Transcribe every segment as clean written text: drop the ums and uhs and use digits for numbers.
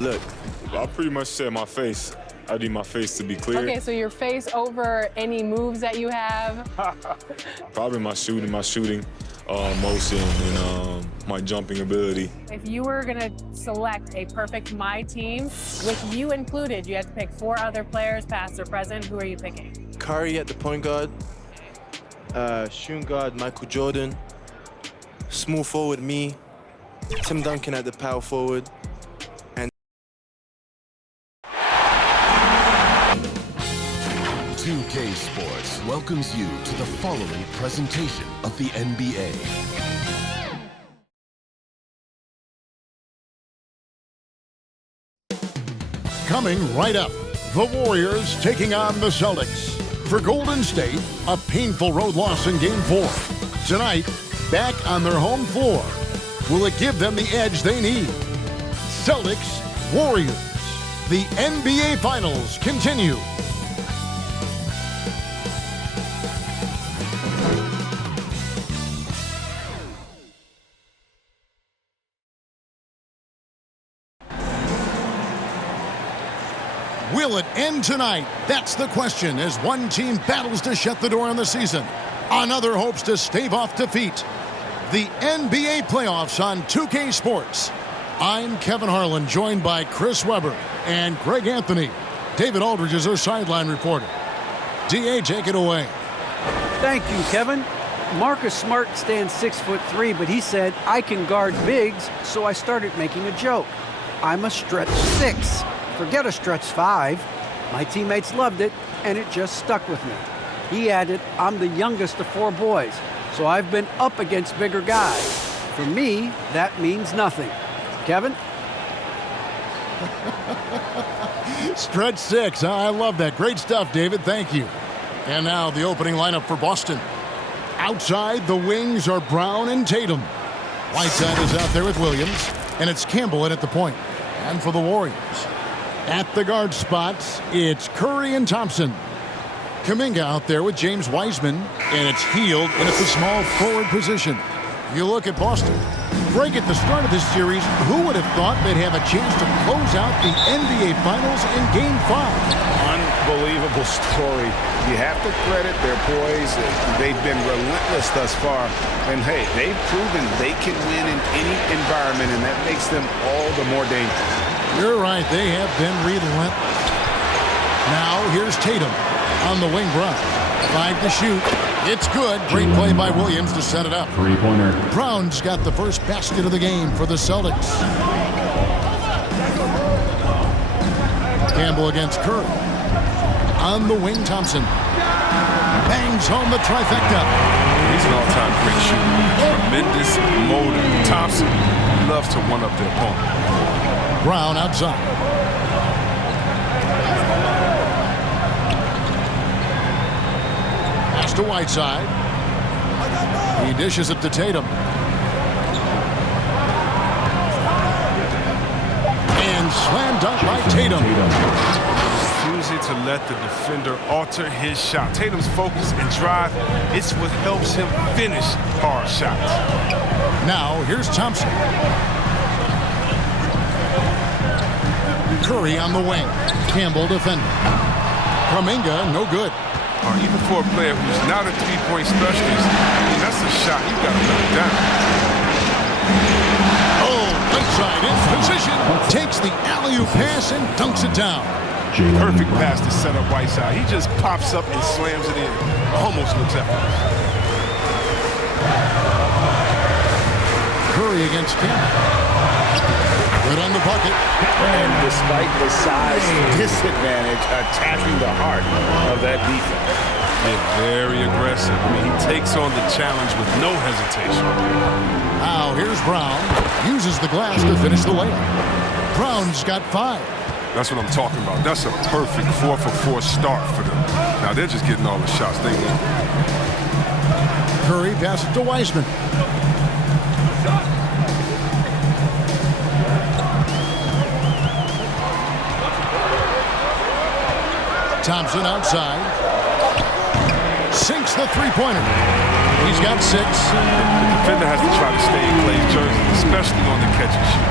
Look, I pretty much said my face. I need my face to be clear. Okay, so your face over any moves that you have? Probably my shooting motion and my jumping ability. If you were gonna select a perfect My Team, with you included, you had to pick 4 other players, past or present. Who are you picking? Curry at the point guard, shooting guard Michael Jordan, small forward me, Tim Duncan at the power forward, and 2K Sports welcomes you to the following presentation of the NBA. Coming right up, the Warriors taking on the Celtics. For Golden State, a painful road loss in Game 4. Tonight, back on their home floor. Will it give them the edge they need? Celtics, Warriors. The NBA Finals continue. Will it end tonight? That's the question as one team battles to shut the door on the season. Another hopes to stave off defeat. The NBA playoffs on 2K Sports. I'm Kevin Harlan, joined by Chris Webber and Greg Anthony. David Aldridge is our sideline reporter. DA, take it away. Thank you, Kevin. Marcus Smart stands 6'3", but he said, I can guard bigs, so I started making a joke. I'm a stretch 6. Forget a stretch 5. My teammates loved it, and it just stuck with me. He added, I'm the youngest of 4 boys, so I've been up against bigger guys. For me, that means nothing. Kevin? Stretch 6. I love that. Great stuff, David. Thank you. And now the opening lineup for Boston. Outside, the wings are Brown and Tatum. Whiteside is out there with Williams, and it's Campbell in at the point. And for the Warriors, at the guard spots, it's Curry and Thompson. Kuminga out there with James Wiseman, and it's Hield in at the small forward position. You look at Boston. Greg, at the start of this series, who would have thought they'd have a chance to close out the NBA Finals in Game 5? Unbelievable story. You have to credit their poise. They've been relentless thus far. And, hey, they've proven they can win in any environment, and that makes them all the more dangerous. You're right. They have been relentless. Now, here's Tatum on the wing. Brown. 5 to shoot. It's good. Great play by Williams to set it up. Three-pointer. Brown's got the first basket of the game for the Celtics. Campbell against Curry. On the wing, Thompson. Bangs home the trifecta. He's an all-time great shooter. Tremendous motor. Thompson loves to one-up the opponent. Brown outside. Pass to Whiteside. He dishes it to Tatum. And slam dunk by Tatum. Refusing to let the defender alter his shot. Tatum's focus and drive, it's what helps him finish hard shots. Now, here's Thompson. Curry on the wing. Campbell defending. Kuminga, no good. Even for a player who's not a three-point specialist, that's a shot you got to let it down. Oh, outside in position. Takes the alley-oop pass and dunks it down. Perfect pass to set up Whiteside. He just pops up and slams it in. Almost looks effortless. Curry against Campbell. Good on the bucket. And despite the size disadvantage, attacking the heart of that defense. Yeah, very aggressive. I mean, he takes on the challenge with no hesitation. Now here's Brown. Uses the glass to finish the layup. Brown's got 5. That's what I'm talking about. That's a perfect 4-for-4 start for them. Now they're just getting all the shots they want. Curry passes to Wiseman. Thompson outside. Sinks the three-pointer. He's got 6. The defender has to try to stay in Clay's jersey, especially on the catch and shoot.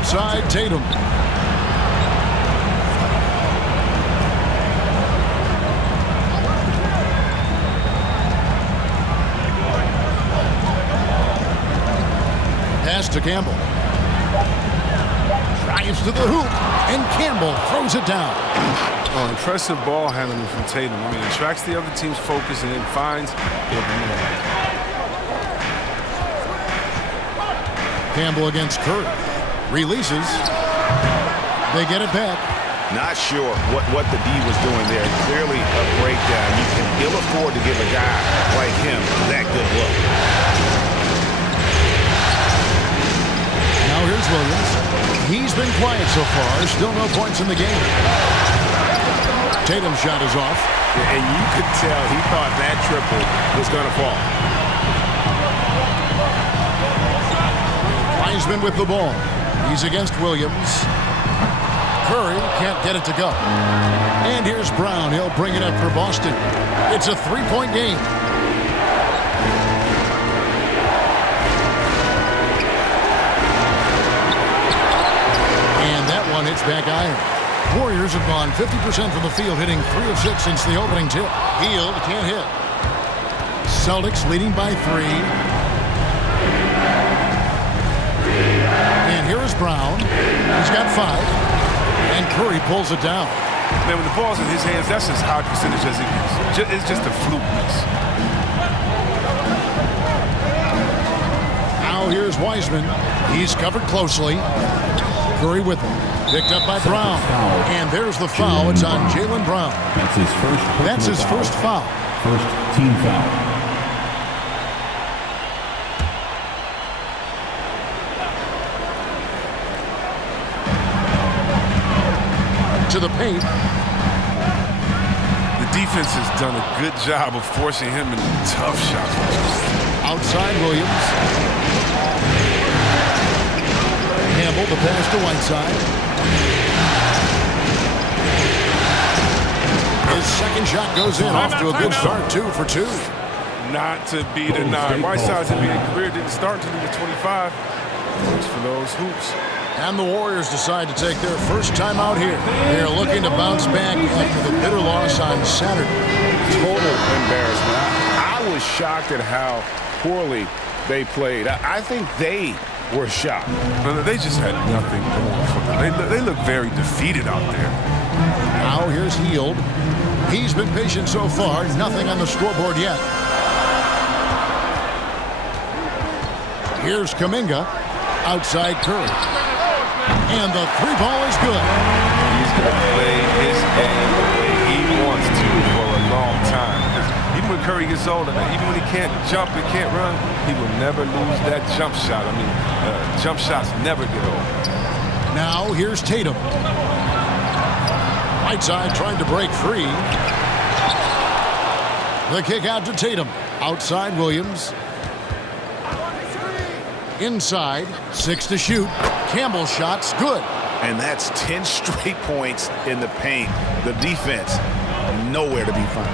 outside Tatum. Pass to Campbell. Drives to the hoop, and Campbell throws it down. Oh, impressive ball handling from Tatum. I mean, attracts the other team's focus and then finds the open man. Campbell against Curry. Releases. They get it back. Not sure what the D was doing there. Clearly a breakdown. You can ill afford to give a guy like him that good look. Now here's Williams. He's been quiet so far. Still no points in the game. Tatum's shot is off. And you could tell he thought that triple was going to fall. Wiseman with the ball. He's against Williams. Curry can't get it to go. And here's Brown. He'll bring it up for Boston. It's a three-point game. And that one hits back iron. Warriors have gone 50% from the field, hitting 3 of 6 since the opening tip. Hield can't hit. Celtics leading by 3. And here is Brown. He's got 5. And Curry pulls it down. Man, when the ball's in his hands, that's as high percentage as it gets. It's just a fluke miss. Now here's Wiseman. He's covered closely. Curry with him. Picked up by Brown. And there's the foul. It's on Jaylen Brown. That's his first foul. First team foul. To the paint. The defense has done a good job of forcing him into tough shots. Outside Williams. Campbell, the pass to Whiteside. His second shot goes in. Off to a good start. 2 for 2. Not to be denied. Whiteside's NBA career didn't start until he was 25. Thanks for those hoops. And the Warriors decide to take their first time out here. They're looking to bounce back after the bitter loss on Saturday. Total embarrassment. I was shocked at how poorly they played. I think they were shocked. They just had nothing going for them. They look very defeated out there. Now here's Hield. He's been patient so far. Nothing on the scoreboard yet. Here's Kuminga. Outside Curry. And the 3-ball is good. He's going to play his game the way he wants to for a long time. Because even when Curry gets older, even when he can't jump and can't run, he will never lose that jump shot. I mean, jump shots never get old. Now here's Tatum. Whiteside trying to break free. The kick out to Tatum. Outside Williams. Inside, 6 to shoot. Campbell's shot's good. And that's 10 straight points in the paint. The defense, nowhere to be found.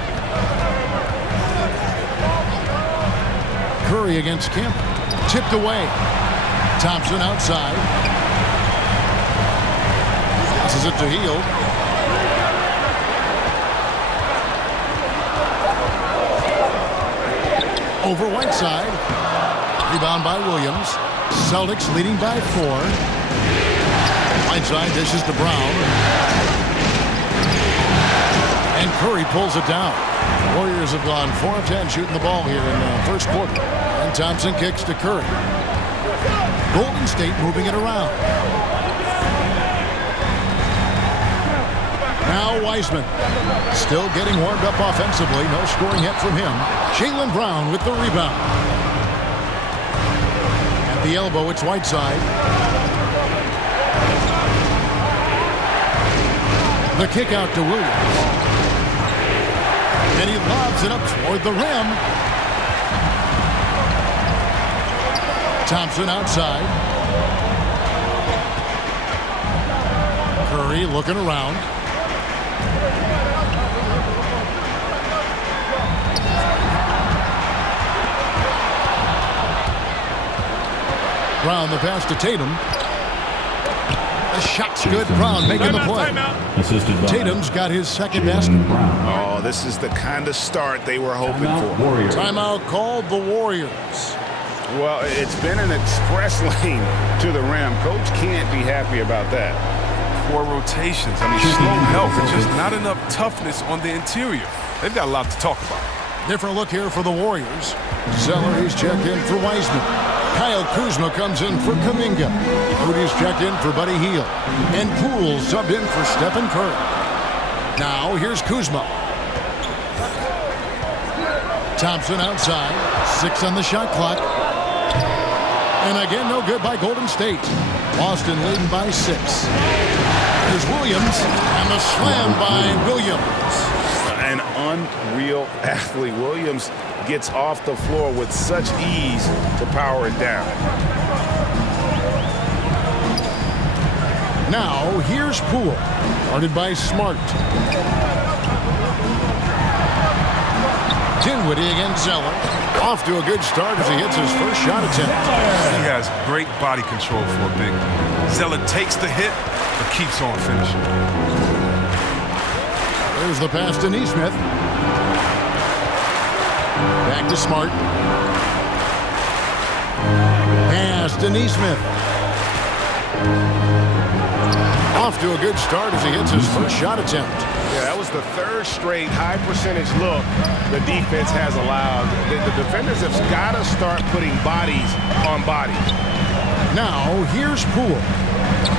Curry against Campbell. Tipped away. Thompson outside. Passes it to Hield. Over Whiteside. Rebound by Williams. Celtics leading by 4. Whiteside dishes to Brown. And Curry pulls it down. Warriors have gone 4 of 10 shooting the ball here in the first quarter. And Thompson kicks to Curry. Golden State moving it around. Now Wiseman. Still getting warmed up offensively. No scoring yet from him. Jaylen Brown with the rebound. The elbow, it's Whiteside. The kick out to Williams. And he lobs it up toward the rim. Thompson outside. Curry looking around. Brown the pass to Tatum. The shot's good. Brown making the play. Assisted by Tatum's got his second basket. Oh, this is the kind of start they were hoping for. Warriors. Timeout called the Warriors. Well, it's been an express lane to the rim. Coach can't be happy about that. 4 rotations. I mean, slow help and just not enough toughness on the interior. They've got a lot to talk about. Different look here for the Warriors. Zeller, he's checked in for Wiseman. Kyle Kuzma comes in for Kuminga. Moody's checked in for Buddy Hield. And Poole subbed in for Stephen Curry. Now, here's Kuzma. Thompson outside. 6 on the shot clock. And again, no good by Golden State. Boston leading by 6. Here's Williams, and the slam by Williams. An unreal athlete. Williams gets off the floor with such ease to power it down. Now, here's Poole, guarded by Smart. Dinwiddie against Zeller. Off to a good start as he hits his first shot attempt. He has great body control for a big man. Zeller takes the hit, but keeps on finishing. There's the pass to Nesmith. Back to Smart. Pass to Nesmith. Off to a good start as he hits his first shot attempt. Yeah, that was the 3rd straight high percentage look the defense has allowed. The defenders have got to start putting bodies on bodies. Now, here's Poole.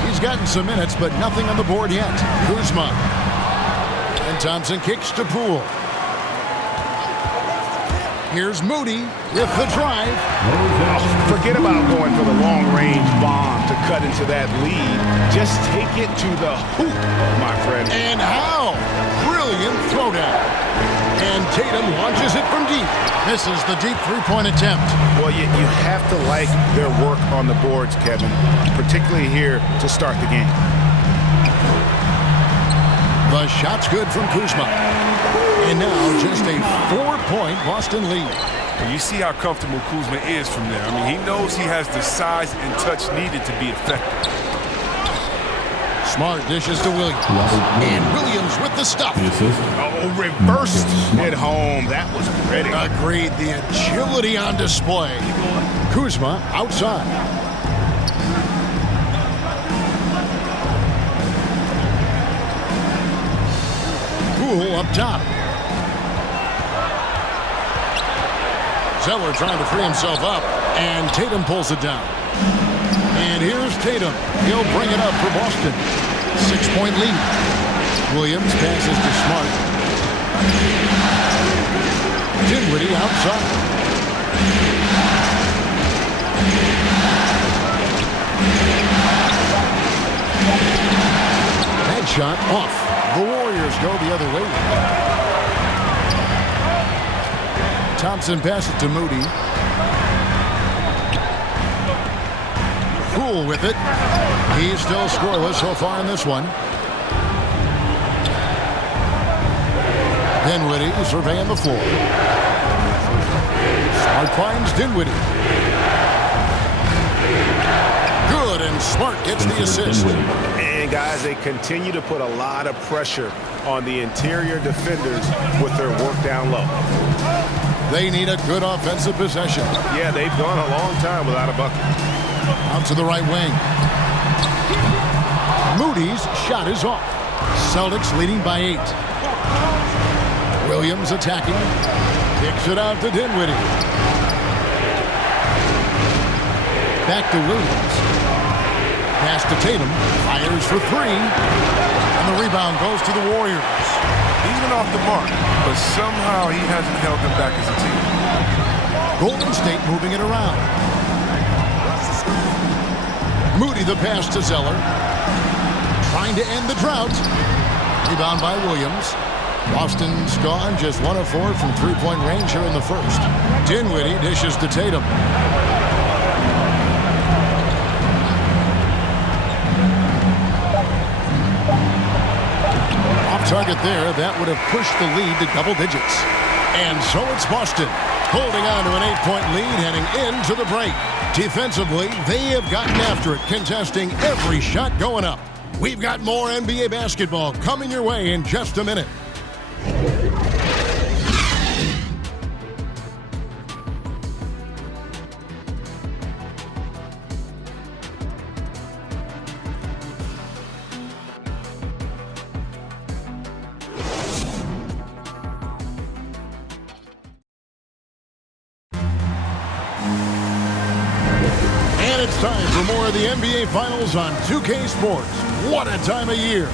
He's gotten some minutes, but nothing on the board yet. Kuzma. And Thompson kicks to Poole. Here's Moody with the drive. Forget about going for the long-range bomb to cut into that lead. Just take it to the hoop, my friend. And how? Brilliant throwdown. And Tatum launches it from deep. Misses the deep three-point attempt. Well, you have to like their work on the boards, Kevin, particularly here to start the game. The shot's good from Kuzma. And now just a 4-point Boston lead. And you see how comfortable Kuzma is from there. I mean, he knows he has the size and touch needed to be effective. Smart dishes to Williams. And Williams with the stuff. Oh, reversed it home. That was pretty. Agreed. The agility on display. Kuzma outside. Poole up top. Zeller trying to free himself up, and Tatum pulls it down. And here's Tatum. He'll bring it up for Boston. 6-point lead. Williams passes to Smart. Dinwiddie outside. Head shot off. The Warriors go the other way. Thompson passes to Moody. Poole with it. He's still scoreless so far in this one. Dinwiddie surveying the floor. Smart finds Dinwiddie. Good, and Smart gets the assist. And guys, they continue to put a lot of pressure on the interior defenders with their work down low. They need a good offensive possession. Yeah, they've gone a long time without a bucket. Out to the right wing. Moody's shot is off. Celtics leading by 8. Williams attacking. Kicks it out to Dinwiddie. Back to Williams. Pass to Tatum. Fires for 3. And the rebound goes to the Warriors. He's been off the mark, but somehow he hasn't held them back as a team. Golden State moving it around. Moody the pass to Zeller. Trying to end the drought. Rebound by Williams. Boston's gone just 1 of 4 from three-point range here in the first. Dinwiddie dishes to Tatum. Off target there. That would have pushed the lead to double digits. And so it's Boston Holding on to an 8-point lead heading into the break. Defensively, they have gotten after it, contesting every shot going up. We've got more NBA basketball coming your way in just a minute. And it's time for more of the NBA Finals on 2K Sports. What a time of year.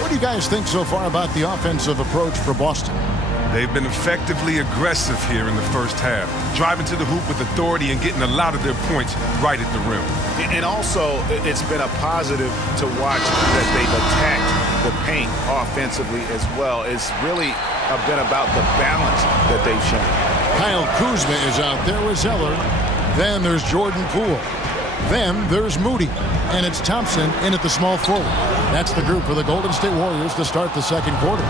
What do you guys think so far about the offensive approach for Boston? They've been effectively aggressive here in the first half, driving to the hoop with authority and getting a lot of their points right at the rim. And also, it's been a positive to watch that they've attacked the paint offensively as well. It's really been about the balance that they've shown. Kyle Kuzma is out there with Zeller. Then there's Jordan Poole. Then there's Moody. And it's Thompson in at the small forward. That's the group for the Golden State Warriors to start the second quarter.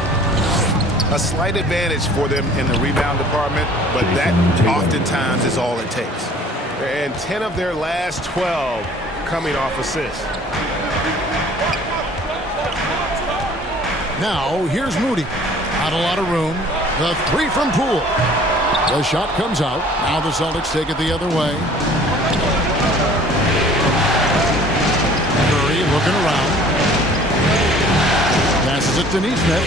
A slight advantage for them in the rebound department, but that oftentimes is all it takes. And 10 of their last 12 coming off assists. Now, here's Moody. Not a lot of room. The three from Poole. The shot comes out. Now the Celtics take it the other way. Curry looking around. Passes it to Nesmith.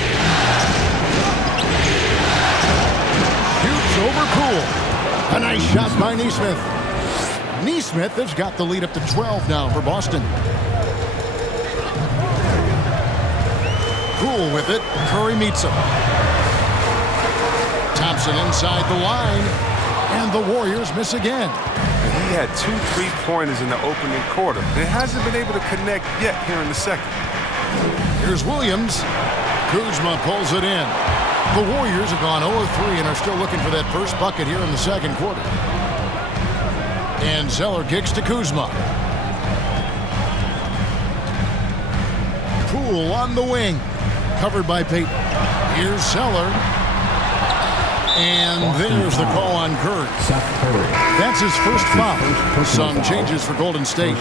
Shoots over Poole. A nice shot by Nesmith. Nesmith has got the lead up to 12 now for Boston. Poole with it. Curry meets him. Thompson inside the line, and the Warriors miss again. And he had 2 3-pointers in the opening quarter. And hasn't been able to connect yet here in the second. Here's Williams. Kuzma pulls it in. The Warriors have gone 0-3 and are still looking for that first bucket here in the second quarter. And Zeller kicks to Kuzma. Poole on the wing. Covered by Payton. Here's Zeller. And there's the call on Curry. That's his first foul. Some changes for Golden State.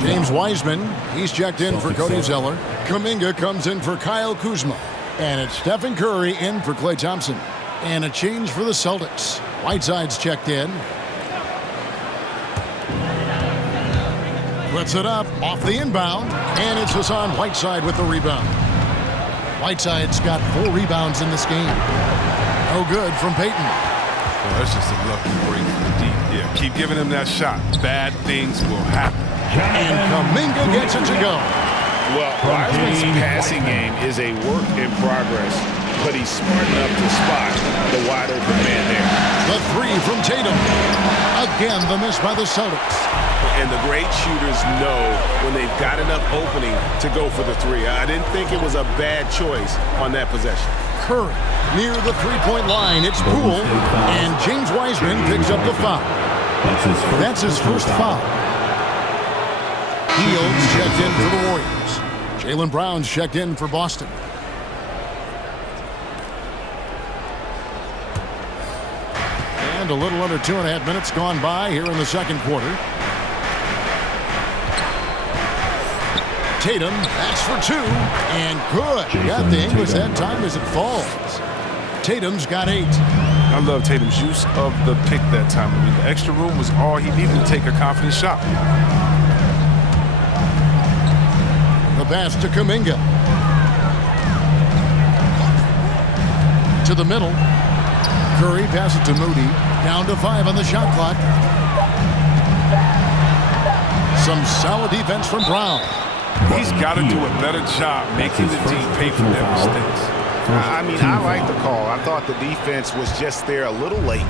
James Wiseman, he's checked in for Cody Zeller. Kuminga comes in for Kyle Kuzma. And it's Stephen Curry in for Klay Thompson. And a change for the Celtics. Whiteside's checked in. Puts it up off the inbound. And it's Hassan Whiteside with the rebound. Whiteside's got 4 rebounds in this game. No good from Payton. Well, that's just a lucky break from the deep. Yeah, keep giving him that shot. Bad things will happen. And Kuminga gets it to go. Well, Wiseman's passing game is a work in progress, but he's smart enough to spot the wide open man there. The three from Tatum. Again, the miss by the Celtics. And the great shooters know when they've got enough opening to go for the three. I didn't think it was a bad choice on that possession. Curry near the three-point line. It's Poole, and James Wiseman picks up the foul. That's his first foul. Hields checked in for the Warriors. Jaylen Brown's checked in for Boston. And a little under 2.5 minutes gone by here in the second quarter. Tatum, that's for 2, and good. Got the English that time as it falls. Tatum's got 8. I love Tatum's use of the pick that time. I mean, the extra room was all he needed to take a confident shot. The pass to Kuminga. To the middle. Curry passes it to Moody. Down to 5 on the shot clock. Some solid defense from Brown. He's got to do a better job making the team pay for their mistakes. I mean, I like the call. I thought the defense was just there a little late.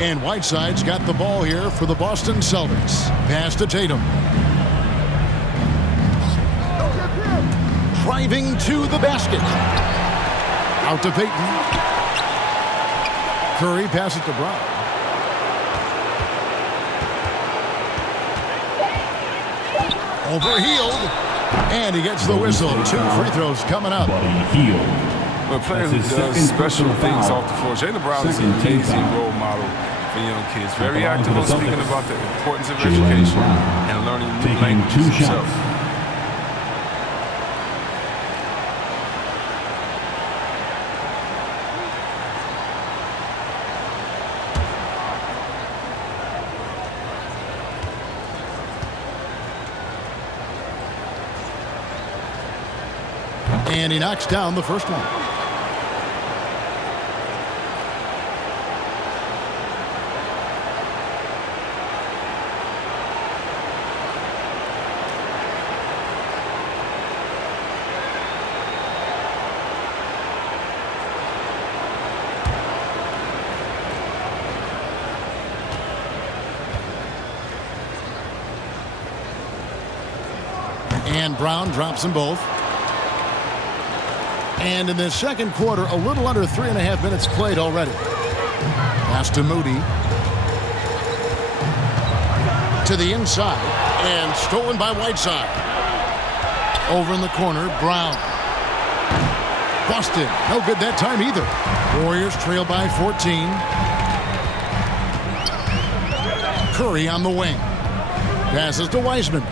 And Whiteside's got the ball here for the Boston Celtics. Pass to Tatum. Driving to the basket. Out to Payton. Curry passes to Brown. Overhealed. And he gets the whistle. 2 free throws coming up. Well, a player That's who his does second special personal things foul. off the floor. Jaylen Brown is an Second team amazing foul. role model for young kids. Very Belongs active to on the speaking Celtics. about the importance of Jaylen education Brown. and learning new Taking languages 2 himself. shots. And he knocks down the first one. And Brown drops them both. And in the second quarter, a little under 3.5 minutes played already. Pass to Moody. To the inside. And stolen by Whiteside. Over in the corner, Brown. Busted. No good that time either. Warriors trail by 14. Curry on the wing. Passes to Wiseman.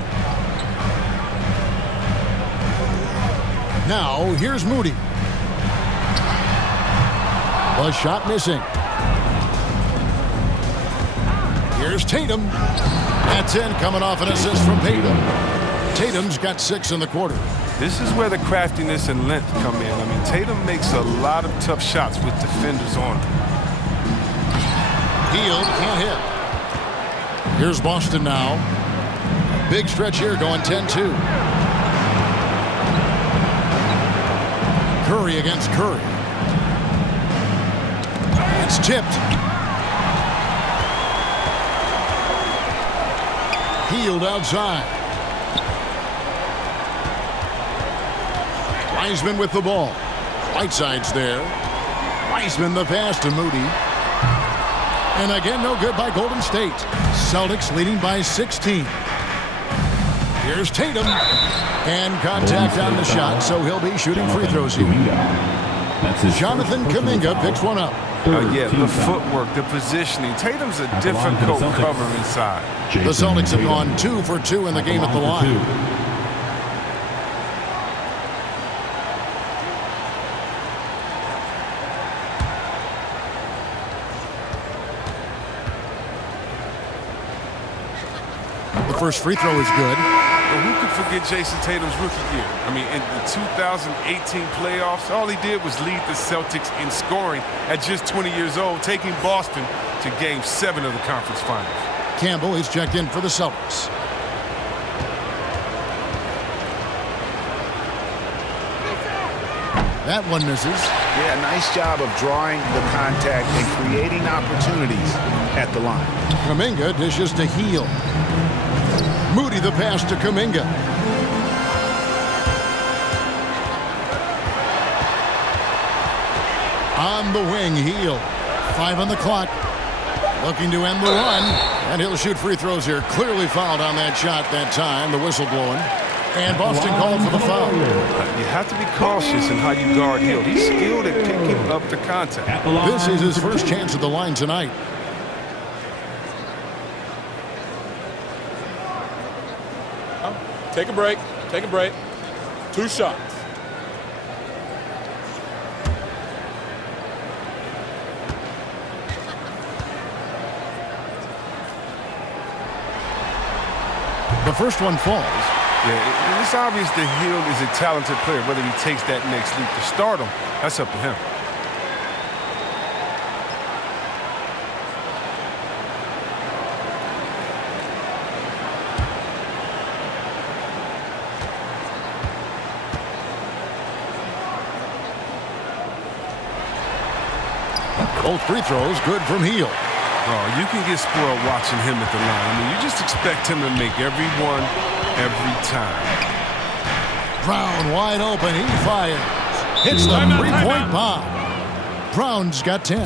Now, here's Moody. A shot missing. Here's Tatum. That's in, coming off an assist from Tatum. Tatum's got 6 in the quarter. This is where the craftiness and length come in. I mean, Tatum makes a lot of tough shots with defenders on him. Hield can't hit. Here's Boston now. Big stretch here going 10-2. Curry against Curry. It's tipped. Hield outside. Wiseman with the ball. Whiteside's there. Wiseman the pass to Moody. And again, no good by Golden State. Celtics leading by 16. Here's Tatum. And contact on the shot, so he'll be shooting free throws here. Jonathan Kuminga picks one up. Yeah, the footwork, the positioning. Tatum's a difficult cover inside. The Celtics have gone 2 for 2 in the game at the line. The first free throw is good. Well, who could forget Jason Tatum's rookie year? I mean, in the 2018 playoffs, all he did was lead the Celtics in scoring at just 20 years old, taking Boston to Game 7 of the conference finals. Campbell is checked in for the Celtics. That one misses. Yeah, nice job of drawing the contact and creating opportunities at the line. Kuminga dishes to Hield. Moody the pass to Kuminga. On the wing, Hield. 5 on the clock. Looking to end the run. And he'll shoot free throws here. Clearly fouled on that shot that time. The whistle blowing. And Boston called for the foul. You have to be cautious in how you guard Hield. He's skilled at picking up the contact. This is his first chance at the line tonight. Take a break. Take a break. 2 shots. The first one falls. Yeah, it's obvious that Hield is a talented player. Whether he takes that next leap to start him, that's up to him. Both free throws good from Hield. Oh, you can get spoiled watching him at the line. I mean, you just expect him to make every one, every time. Brown wide open. He fires. Hits the three-point bomb. Brown's got 10.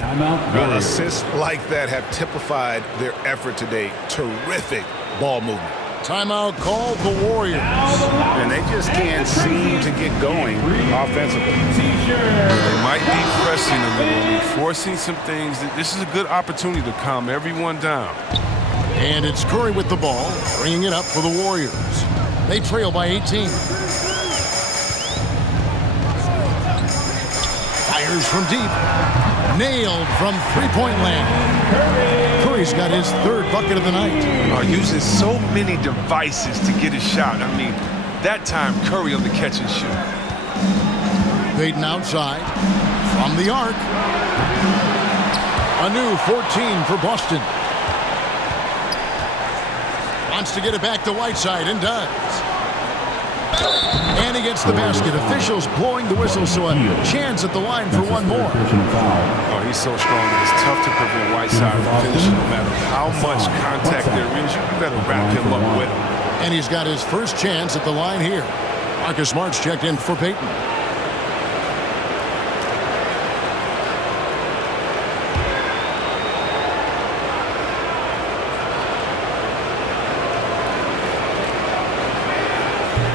Assists like that have typified their effort today. Terrific ball movement. Timeout called the Warriors. And they They just can't seem to get going offensively. They might be pressing a little, forcing some things. This is a good opportunity to calm everyone down. And it's Curry with the ball, bringing it up for the Warriors. They trail by 18. Fires from deep. Nailed from three-point land. Curry's got his third bucket of the night. Using so many devices to get a shot. I mean, that time Curry on the catch and shoot. Baden outside. From the arc. A new 14 for Boston. Wants to get it back to Whiteside and does. And he gets the basket. Officials blowing the whistle, so a chance at the line for one more. Oh, he's so strong that it's tough to prevent Whiteside from finishing no matter how much contact there is. You better wrap him up with him. And he's got his first chance at the line here. Marcus Smart's checked in for Peyton.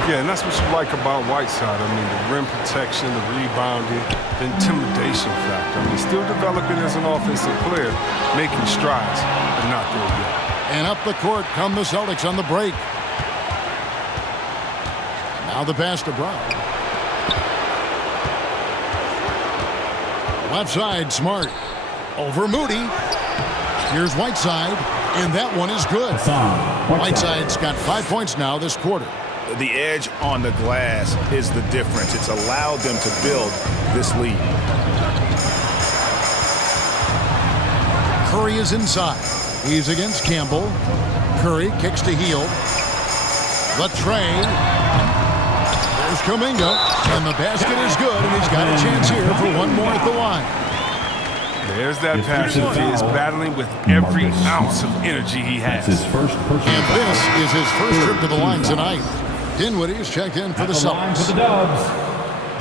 Yeah, and that's what you like about Whiteside. I mean, the rim protection, the rebounding, the intimidation factor. I mean, still developing as an offensive player, making strides, but not there yet. And up the court come the Celtics on the break. Now the pass to Brown. Left side, Smart. Over Moody. Here's Whiteside, and that one is good. Whiteside's got 5 points now this quarter. The edge on the glass is the difference. It's allowed them to build this lead. Curry is inside. He's against Campbell. Curry kicks to heel. Latrey. There's Kuminga. And the basket is good, and he's got a chance here for one more at the line. There's that passion. He is battling with every ounce of energy he has. And this is his first trip to the line tonight. Dinwiddie is checked in for the Celtics. For the Dubs,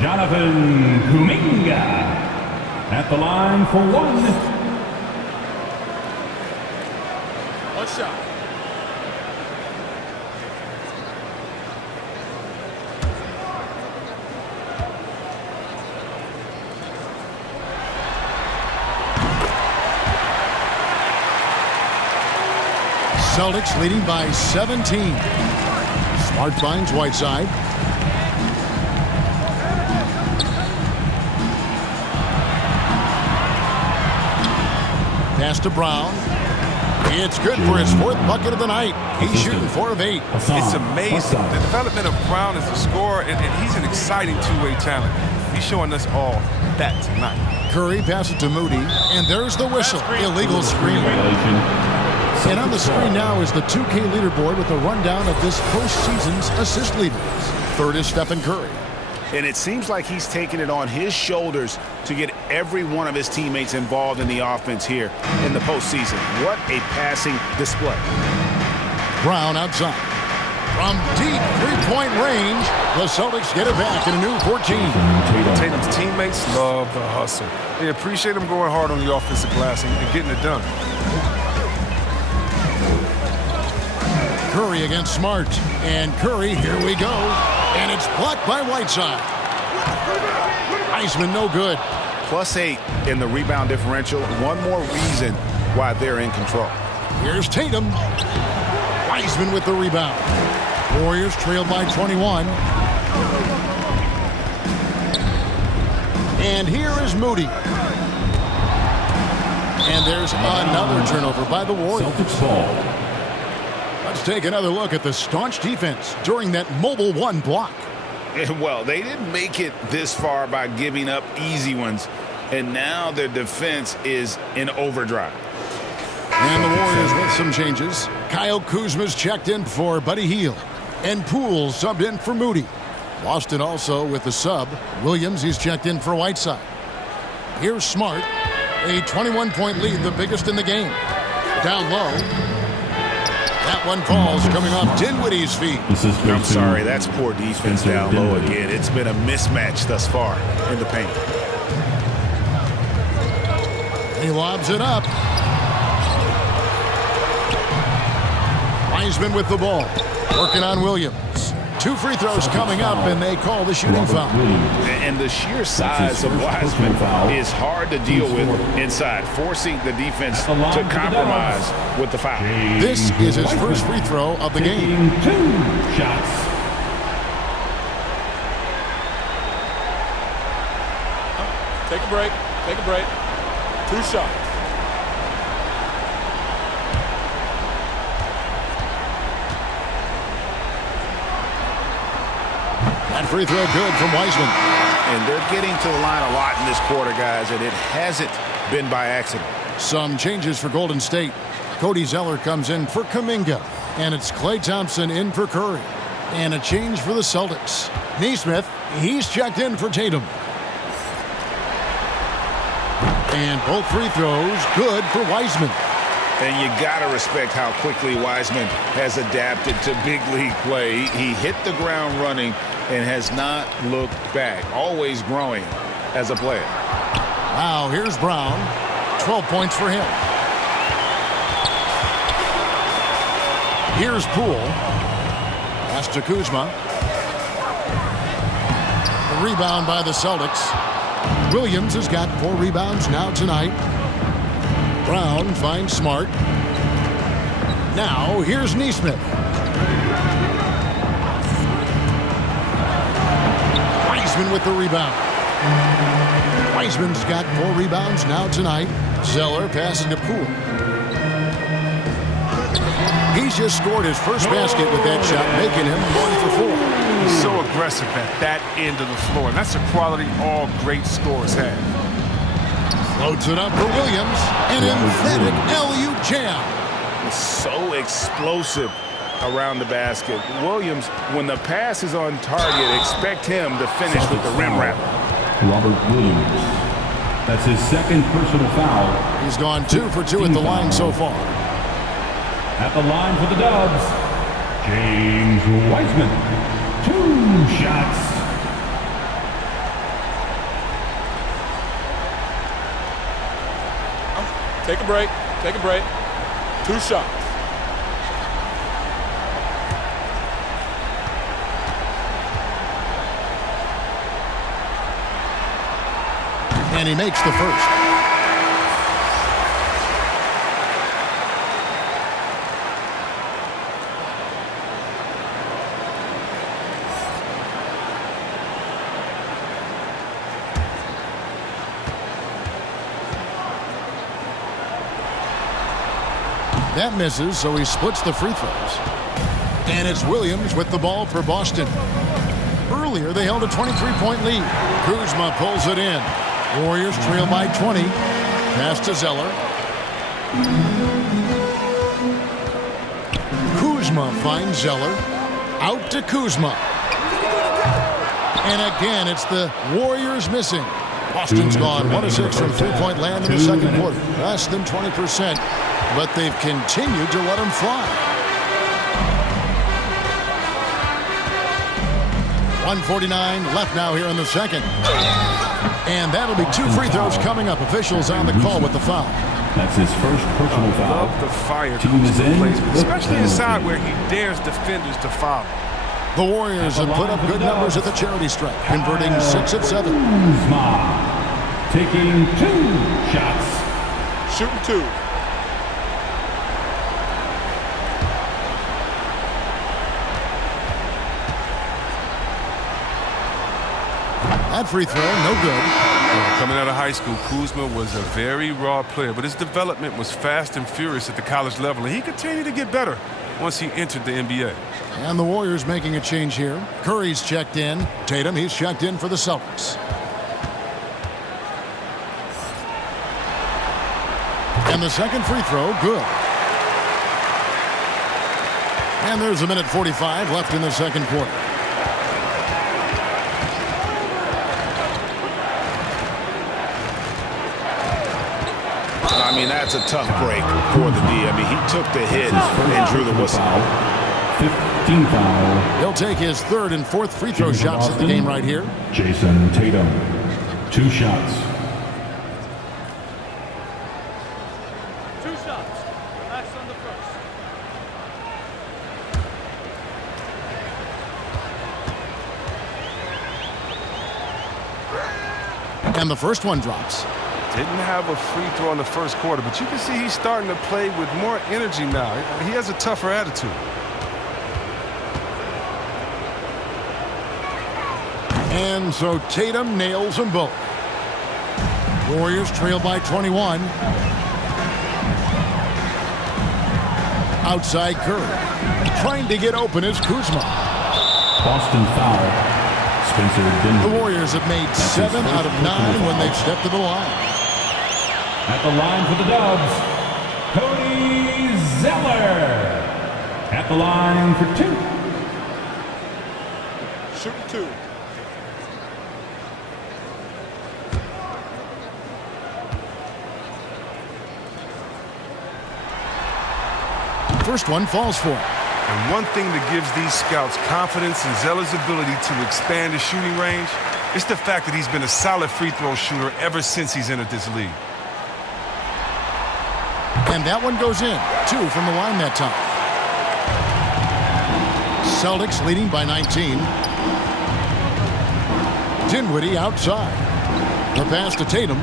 Jonathan Kuminga at the line for one. One shot. Celtics leading by 17. Smart finds Whiteside. Pass to Brown. It's good for his fourth bucket of the night. He's shooting 4 of 8. It's amazing. The development of Brown as a scorer, and he's an exciting two-way talent. He's showing us all that tonight. Curry passes to Moody, and there's the whistle. Illegal screen. And on the screen now is the 2K leaderboard with a rundown of this postseason's assist leaders. Third is Stephen Curry. And it seems like he's taking it on his shoulders to get every one of his teammates involved in the offense here in the postseason. What a passing display. Brown outside. From deep three-point range, the Celtics get it back in a new 14. Tatum's teammates love the hustle. They appreciate him going hard on the offensive glass and getting it done. Curry against Smart. And Curry, here we go. And it's blocked by Whiteside. Heisman no good. +8 in the rebound differential. One more reason why they're in control. Here's Tatum. Heisman with the rebound. Warriors trail by 21. And here is Moody. And there's another turnover by the Warriors. Celtics ball. Let's take another look at the staunch defense during that mobile one block. Well, they didn't make it this far by giving up easy ones, and now their defense is in overdrive. And the Warriors with some changes. Kyle Kuzma's checked in for Buddy Hield, and Poole subbed in for Moody. Boston also with the sub. Williams, he's checked in for Whiteside. Here's Smart. A 21-point lead, the biggest in the game. Down low. That one falls coming off Dinwiddie's feet. I'm sorry, that's poor defense down low again. It's been a mismatch thus far in the paint. He lobs it up. Heisman with the ball. Working on Williams. 2 free throws coming up, and they call the shooting foul. And the sheer size of Wiseman is hard to deal with inside, forcing the defense to compromise with the foul. This is his first free throw of the game. 2 shots. Take a break. Take a break. 2 shots. That free throw good from Wiseman. And they're getting to the line a lot in this quarter, guys, and it hasn't been by accident. Some changes for Golden State. Cody Zeller comes in for Kuminga. And it's Klay Thompson in for Curry. And a change for the Celtics. Nesmith, he's checked in for Tatum. And both free throws good for Wiseman. And you got to respect how quickly Wiseman has adapted to big league play. He hit the ground running and has not looked back, always growing as a player. Wow, here's Brown. 12 points for him. Here's Poole. Pass to Kuzma. The rebound by the Celtics. Williams has got 4 rebounds now tonight. Brown finds Smart. Now, here's Nesmith. Wiseman with the rebound. Wiseman's got 4 rebounds now tonight. Zeller passing to Poole. He's just scored his first basket with that shot, making him 1 for 4. He's so aggressive at that end of the floor, and that's a quality all great scorers have. Loads it up for Williams. An emphatic LU jam. It's so explosive around the basket. Williams, when the pass is on target, expect him to finish with the rim wrap. Robert Williams. That's his second personal foul. He's gone 2 for 2 at the line so far. At the line for the Dubs, James Wiseman. 2 shots. Take a break. Take a break. 2 shots. And he makes the first. That misses, so he splits the free throws. And it's Williams with the ball for Boston. Earlier, they held a 23-point lead. Kuzma pulls it in. Warriors trail by 20. Pass to Zeller. Kuzma finds Zeller. Out to Kuzma. And again, it's the Warriors missing. Boston's gone 1 of 6 from 3-point land in the second quarter. Less than 20%. But they've continued to let him fly. 1:49 left now here in the second. And that'll be 2 free throws coming up. Officials on the call with the foul. That's his first personal foul. I love the fire Team is in, especially inside where he dares defenders to foul. The Warriors have put up good numbers at the charity stripe, converting 6 of 7. Kuzma taking 2 shots. Shooting 2. That free throw, no good. Coming out of high school, Kuzma was a very raw player, but his development was fast and furious at the college level, and he continued to get better once he entered the NBA. And the Warriors making a change here. Curry's checked in. Tatum, he's checked in for the Celtics. And the second free throw, good. And there's a minute 45 left in the second quarter. I mean, that's a tough break for the D. I mean, he took the hit and drew the whistle. 15 foul. He'll take his 3rd and 4th free throw shots of the game right here. Jason Tatum. 2 shots. 2 shots. Max on the first. And the first one drops. Didn't have a free throw in the first quarter, but you can see he's starting to play with more energy now. He has a tougher attitude. And so Tatum nails them both. Warriors trail by 21. Outside Curry. Trying to get open is Kuzma. Boston foul. Spencer Dinwiddie. The Warriors have made 7 out of 9 when they've stepped to the line. At the line for the Dubs, Cody Zeller. At the line for 2. Shooting 2. First one falls for him. And one thing that gives these scouts confidence in Zeller's ability to expand his shooting range is the fact that he's been a solid free throw shooter ever since he's entered this league. And that one goes in. 2 from the line that time. Celtics leading by 19. Dinwiddie outside. The pass to Tatum.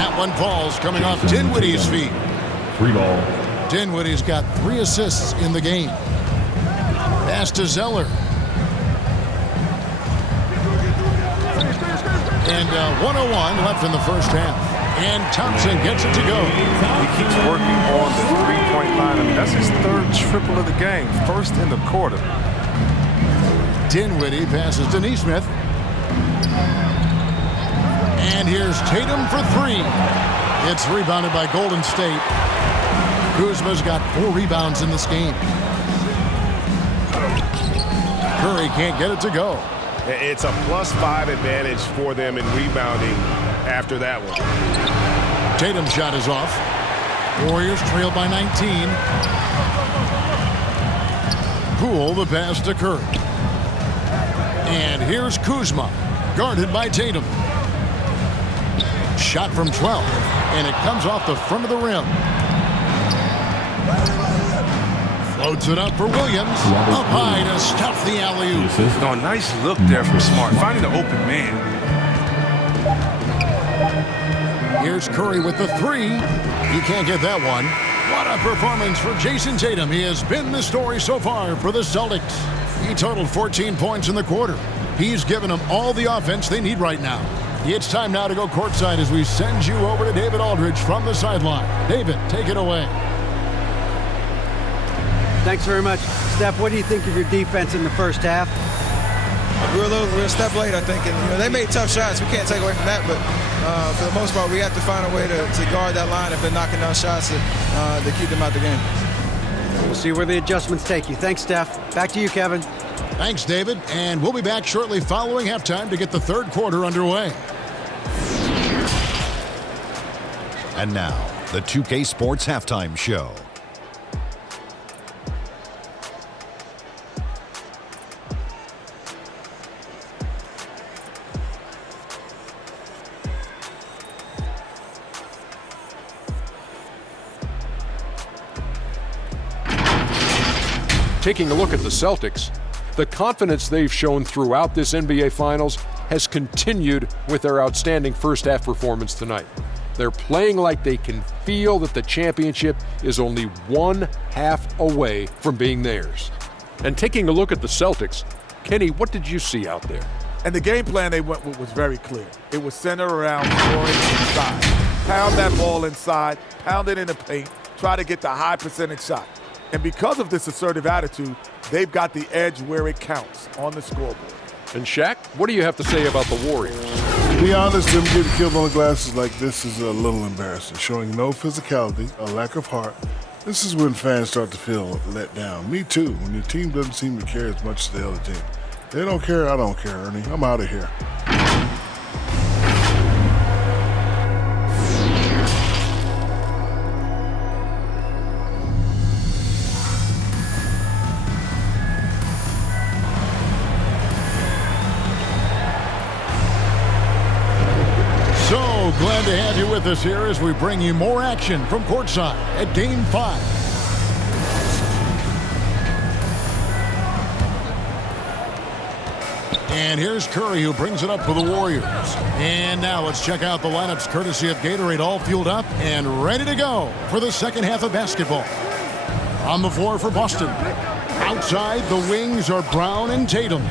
That one falls, coming off Dinwiddie's feet. 3 ball. Dinwiddie's got 3 assists in the game. Pass to Zeller. And 1:01 left in the first half. And Thompson gets it to go. He keeps working on the three-point line. I mean, that's his 3rd triple of the game. First in the quarter. Dinwiddie passes to Nesmith. And here's Tatum for 3. It's rebounded by Golden State. Kuzma's got 4 rebounds in this game. Curry can't get it to go. It's a +5 advantage for them in rebounding after that one. Tatum's shot is off. Warriors trail by 19. Poole the pass to Curry. And here's Kuzma, guarded by Tatum. Shot from 12, and it comes off the front of the rim. Floats it up for Williams. Up high to stuff the alley-oop. Oh, nice look there from Smart, finding the open man. Here's Curry with the 3. He can't get that one. What a performance for Jason Tatum. He has been the story so far for the Celtics. He totaled 14 points in the quarter. He's given them all the offense they need right now. It's time now to go courtside as we send you over to David Aldridge from the sideline. David, take it away. Thanks very much. Steph, what do you think of your defense in the first half? We're a step late, I think. And, they made tough shots. We can't take away from that. But for the most part, we have to find a way to guard that line if they're knocking down shots to keep them out the game. We'll see where the adjustments take you. Thanks, Steph. Back to you, Kevin. Thanks, David. And we'll be back shortly following halftime to get the 3rd quarter underway. And now, the 2K Sports Halftime Show. Taking a look at the Celtics, the confidence they've shown throughout this NBA Finals has continued with their outstanding first-half performance tonight. They're playing like they can feel that the championship is only 1 half away from being theirs. And taking a look at the Celtics, Kenny, what did you see out there? And the game plan they went with was very clear. It was centered around scoring inside. Pound that ball inside, pound it in the paint, try to get the high percentage shot. And because of this assertive attitude, they've got the edge where it counts on the scoreboard. And Shaq, what do you have to say about the Warriors? To be honest, them getting killed on the glasses like this is a little embarrassing. Showing no physicality, a lack of heart. This is when fans start to feel let down. Me too, when your team doesn't seem to care as much as the other team. They don't care, I don't care, Ernie. I'm out of here. Glad to have you with us here as we bring you more action from courtside at Game 5. And here's Curry, who brings it up for the Warriors. And now let's check out the lineups courtesy of Gatorade, all fueled up and ready to go for the second half of basketball. On the floor for Boston. Outside, the wings are Brown and Tatum.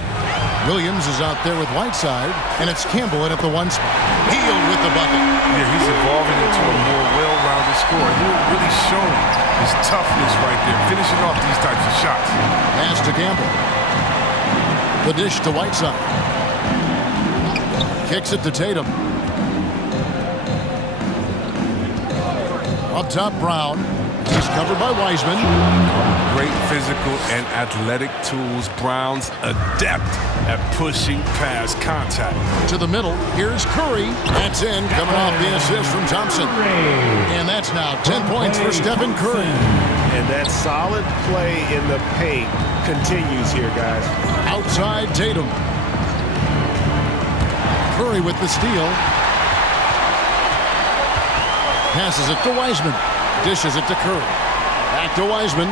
Williams is out there with Whiteside, and it's Campbell in at the one spot. Hield with the bucket. Yeah, he's evolving into a more well-rounded scorer. He's really showing his toughness right there, finishing off these types of shots. Pass to Campbell. The dish to Whiteside. Kicks it to Tatum. Up top, Brown. He's covered by Wiseman. Great physical and athletic tools. Brown's adept at pushing past contact. To the middle, here's Curry. That's in, coming off the assist from Thompson. And that's now 10 points for Stephen Curry. And that solid play in the paint continues here, guys. Outside, Tatum. Curry with the steal. Passes it to Wiseman. Dishes it to Curry. Back to Wiseman.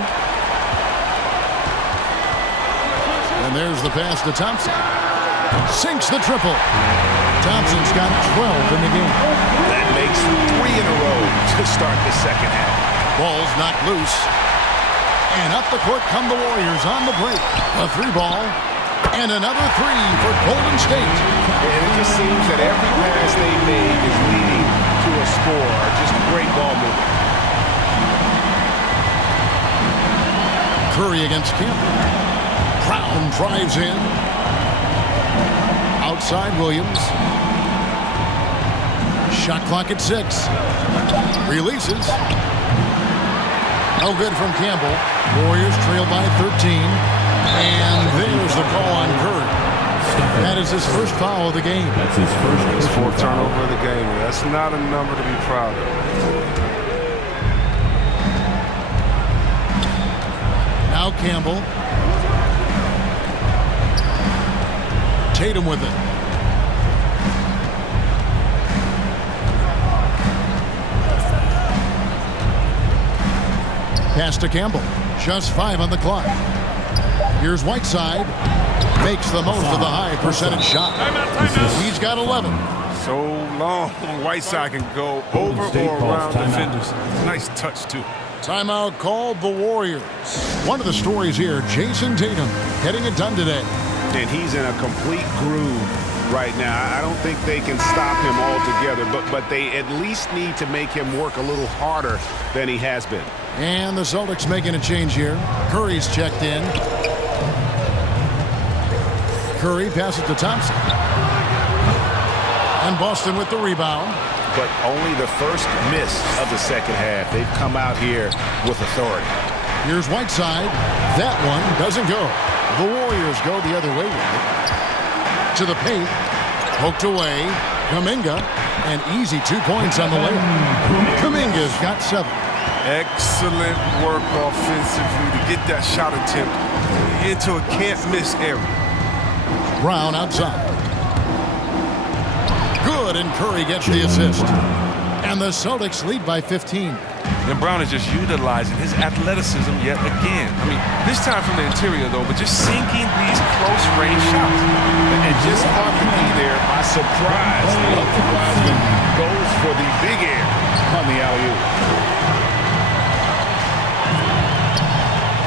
And there's the pass to Thompson. Sinks the triple. Thompson's got 12 in the game. That makes 3 in a row to start the second half. Ball's knocked loose. And up the court come the Warriors on the break. A 3-ball. And another 3 for Golden State. And it just seems that every pass they made is leading to a score. Just great ball movement. Curry against Campbell. Brown drives in. Outside Williams. Shot clock at 6. Releases. No good from Campbell. Warriors trail by 13. And there's the call on Curry. That is his first foul of the game. That's his fourth turnover of the game. That's not a number to be proud of. Now Campbell. Tatum with it. Pass to Campbell. Just 5 on the clock. Here's Whiteside. Makes the most of the high percentage shot. He's got 11. So long. Whiteside can go over or around defenders. Nice touch, too. Timeout called the Warriors. One of the stories here, Jason Tatum getting it done today. And he's in a complete groove right now. I don't think they can stop him altogether, but they at least need to make him work a little harder than he has been. And the Celtics making a change here. Curry's checked in. Curry passes to Thompson. And Boston with the rebound. But only the first miss of the second half. They've come out here with authority. Here's Whiteside. That one doesn't go. The Warriors go the other way with it. To the paint. Poked away. Kuminga. And easy 2 points on the layup. Kuminga's got 7. Excellent work offensively to get that shot attempt into a can't-miss area. Brown outside. Good, and Curry gets the assist. And the Celtics lead by 15. And Brown is just utilizing his athleticism yet again. I mean, this time from the interior, though, but just sinking these close-range shots. And just caught the key there by surprise. Wiseman goes for the big air on the alley-oop.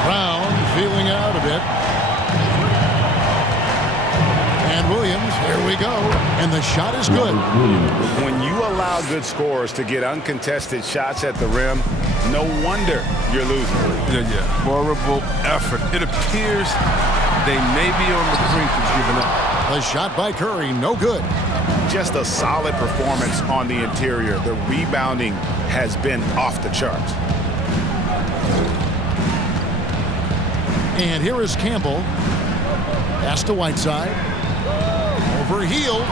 Brown feeling out a bit. And Williams, here we go. And the shot is good. When you allow good scorers to get uncontested shots at the rim, no wonder you're losing. Yeah. Horrible effort. It appears they may be on the brink of giving up. The shot by Curry, no good. Just a solid performance on the interior. The rebounding has been off the charts. And here is Campbell. Pass to Whiteside. Overhealed.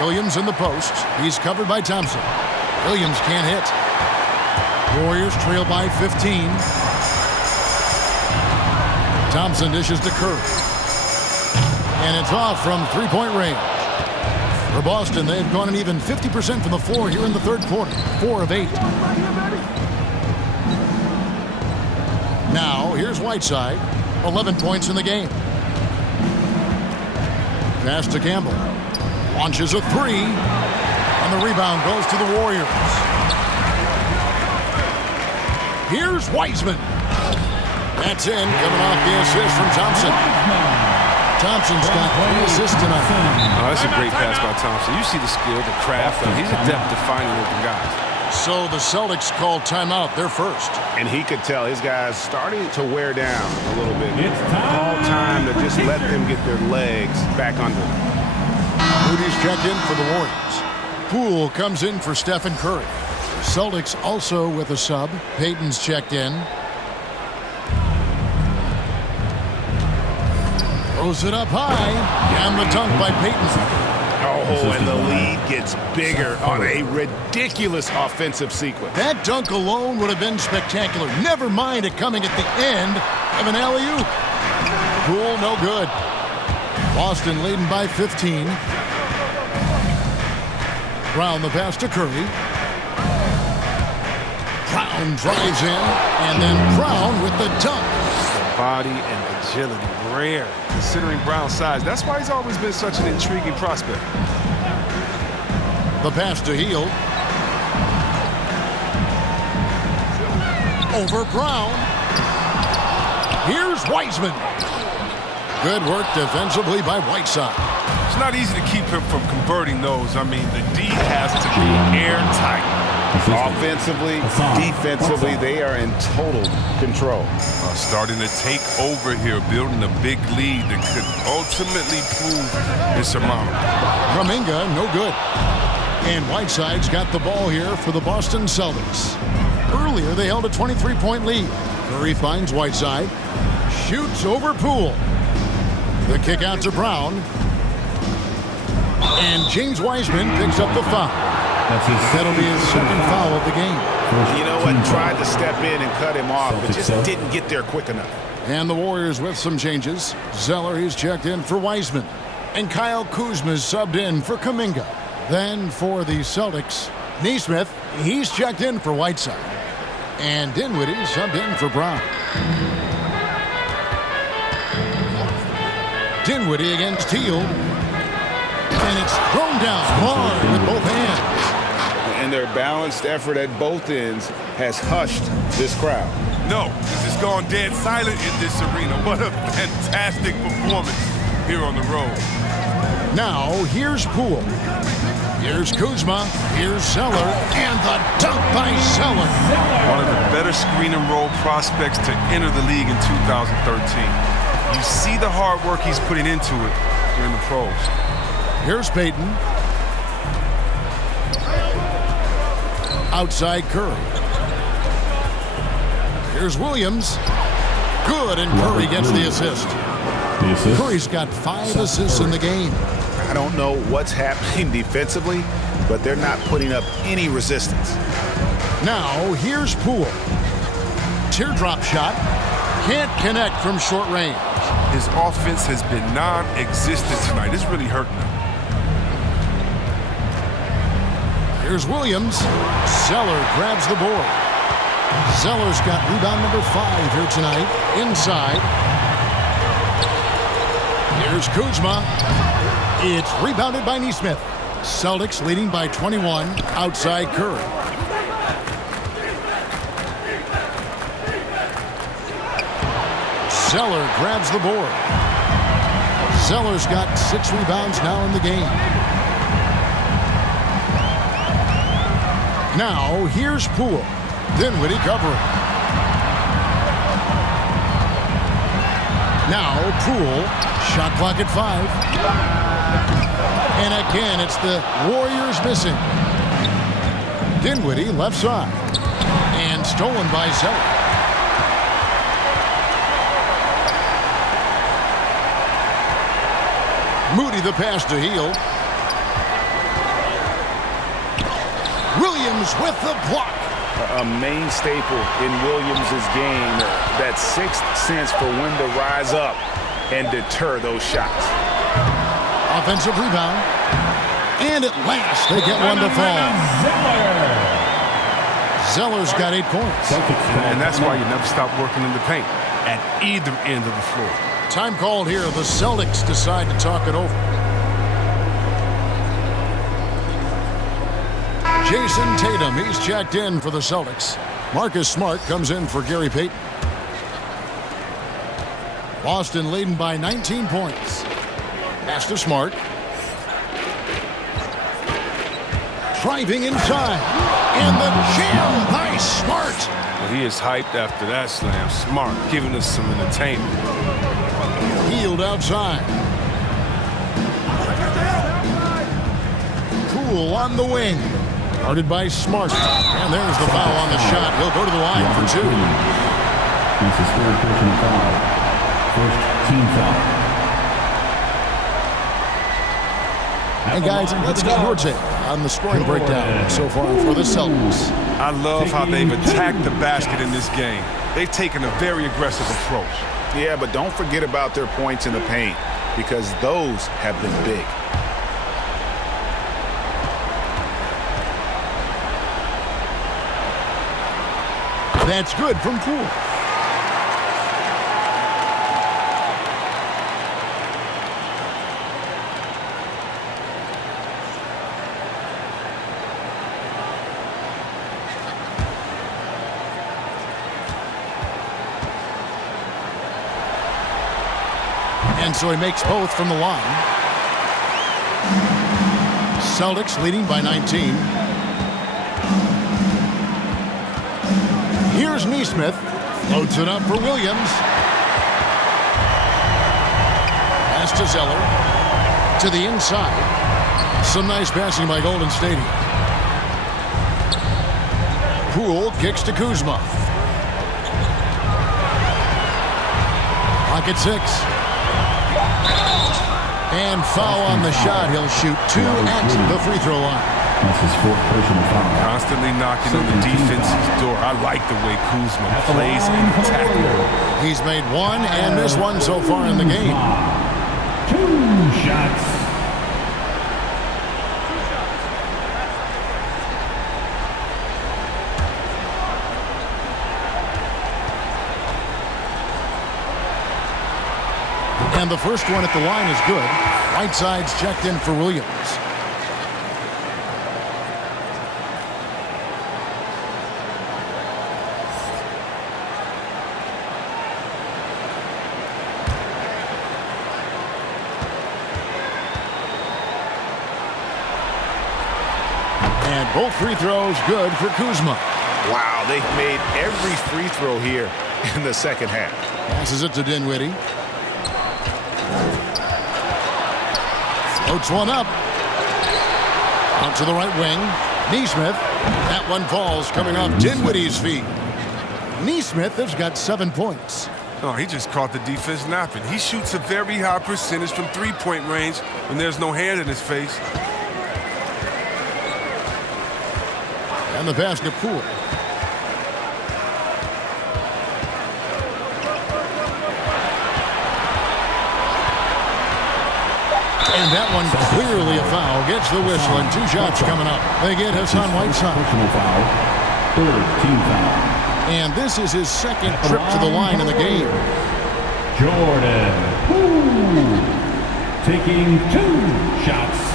Williams in the post. He's covered by Thompson. Williams can't hit. Warriors trail by 15. Thompson dishes to Curry. And it's off from three-point range. For Boston, they've gone an even 50% from the floor here in the third quarter. 4 of 8. Now, here's Whiteside. 11 points in the game. Pass to Campbell. Launches a three. And the rebound goes to the Warriors. Here's Wiseman. That's in, coming off the assist from Thompson. Thompson's got 3 assists tonight. Oh, that's a great pass by Thompson. You see the skill, the craft. He's adept at finding open guys. So the Celtics called timeout. They're first. And he could tell his guys starting to wear down a little bit. It's all time to just let them get their legs back under them. Moody's checked in for the Warriors. Poole comes in for Stephen Curry. Celtics also with a sub. Payton's checked in. Throws it up high. And the dunk by Payton. Oh, and the lead gets bigger on a ridiculous offensive sequence. That dunk alone would have been spectacular. Never mind it coming at the end of an alley-oop. Poole, no good. Boston leading by 15. Brown the pass to Curry. Brown drives in, and then Brown with the dunk. Body and agility, rare, considering Brown's size. That's why he's always been such an intriguing prospect. The pass to Hield. Over Brown. Here's Wiseman. Good work defensively by Whiteside. It's not easy to keep him from converting those. I mean, the D has to be airtight. Offensively, defensively, they are in total control. Starting to take over here, building a big lead that could ultimately prove insurmountable. Kuminga, no good. And Whiteside's got the ball here for the Boston Celtics. Earlier, they held a 23-point lead. Curry finds Whiteside. Shoots over Poole. The kick out to Brown. And James Wiseman picks up the foul. That'll be his second foul of the game. You know what? Tried to step in and cut him off, but just didn't get there quick enough. And the Warriors with some changes. Zeller, he's checked in for Wiseman. And Kyle Kuzma's subbed in for Kuminga. Then for the Celtics, Nesmith, he's checked in for Whiteside. And Dinwiddie subbed in for Brown. Dinwiddie against Hield. And it's thrown down hard with both hands. And their balanced effort at both ends has hushed this crowd. No, this has gone dead silent in this arena. What a fantastic performance here on the road. Now, here's Poole. Here's Kuzma. Here's Zeller. And the dunk by Zeller. One of the better screen and roll prospects to enter the league in 2013. You see the hard work he's putting into it here in the pros. Here's Payton. Outside Curry. Here's Williams. Good, and Curry gets the assist. Curry's got 5 assists in the game. I don't know what's happening defensively, but they're not putting up any resistance. Now, here's Poole. Teardrop shot. Can't connect from short range. His offense has been non-existent tonight. It's really hurting him. Here's Williams. Zeller grabs the board. Zeller's got rebound number 5 here tonight. Inside. Here's Kuzma. It's rebounded by Nesmith. Celtics leading by 21. Outside Curry. Zeller grabs the board. Zeller's got 6 rebounds now in the game. Now, here's Poole. Dinwiddie covering. Now, Poole. Shot clock at 5. And again, it's the Warriors missing. Dinwiddie, left side. And stolen by Zeller. Moody the pass to Hield. Williams with the block. A main staple in Williams' game, that 6th sense for when to rise up and deter those shots. Offensive rebound. And at last, they get one to fall. Zeller. Zeller's got 8 points. And that's why you never stop working in the paint. at either end of the floor. Time called here. The Celtics decide to talk it over. Jason Tatum, he's checked in for the Celtics. Marcus Smart comes in for Gary Payton. Boston leading by 19 points. Pass to Smart. Driving inside. And the jam by Smart. Well, he is hyped after that slam. Smart, giving us some entertainment. Healed outside. Poole on the wing. Guarded by Smart. And there's the foul on the shot. He'll go to the line for two. That's his third personal foul. First team foul. And guys, let's get your take on the scoring breakdown so far for the Celtics. I love how they've attacked the basket in this game. They've taken a very aggressive approach. Yeah, but don't forget about their points in the paint, because those have been big. That's good from Poole. And so he makes both from the line. Celtics leading by 19. Here's Neesmith. Loads it up for Williams. Pass to Zeller. To the inside. Some nice passing by Golden State. Poole kicks to Kuzma. Pocket 6. And foul on the shot. He'll shoot 2 at the free throw line. That's his fourth personal foul. Constantly knocking on the defense's door. I like the way Kuzma plays and attacks. He's made 1 and missed 1 so far in the game. 2 shots. And the first one at the line is good. Whiteside's checked in for Williams. And both free throws good for Kuzma. Wow, they've made every free throw here in the second half. Passes it to Dinwiddie. Floats one up. Out to the right wing. Neesmith. That one falls coming off Dinwiddie's feet. Neesmith has got 7 points. Oh, he just caught the defense napping. He shoots a very high percentage from three-point range when there's no hand in his face. And the pass to Poole. And that one clearly a foul. Gets the whistle and 2 shots coming up. They get Hassan Whiteside. Personal foul. Third team foul. And this is his second trip to the line in the game. Jordan Poole taking 2 shots.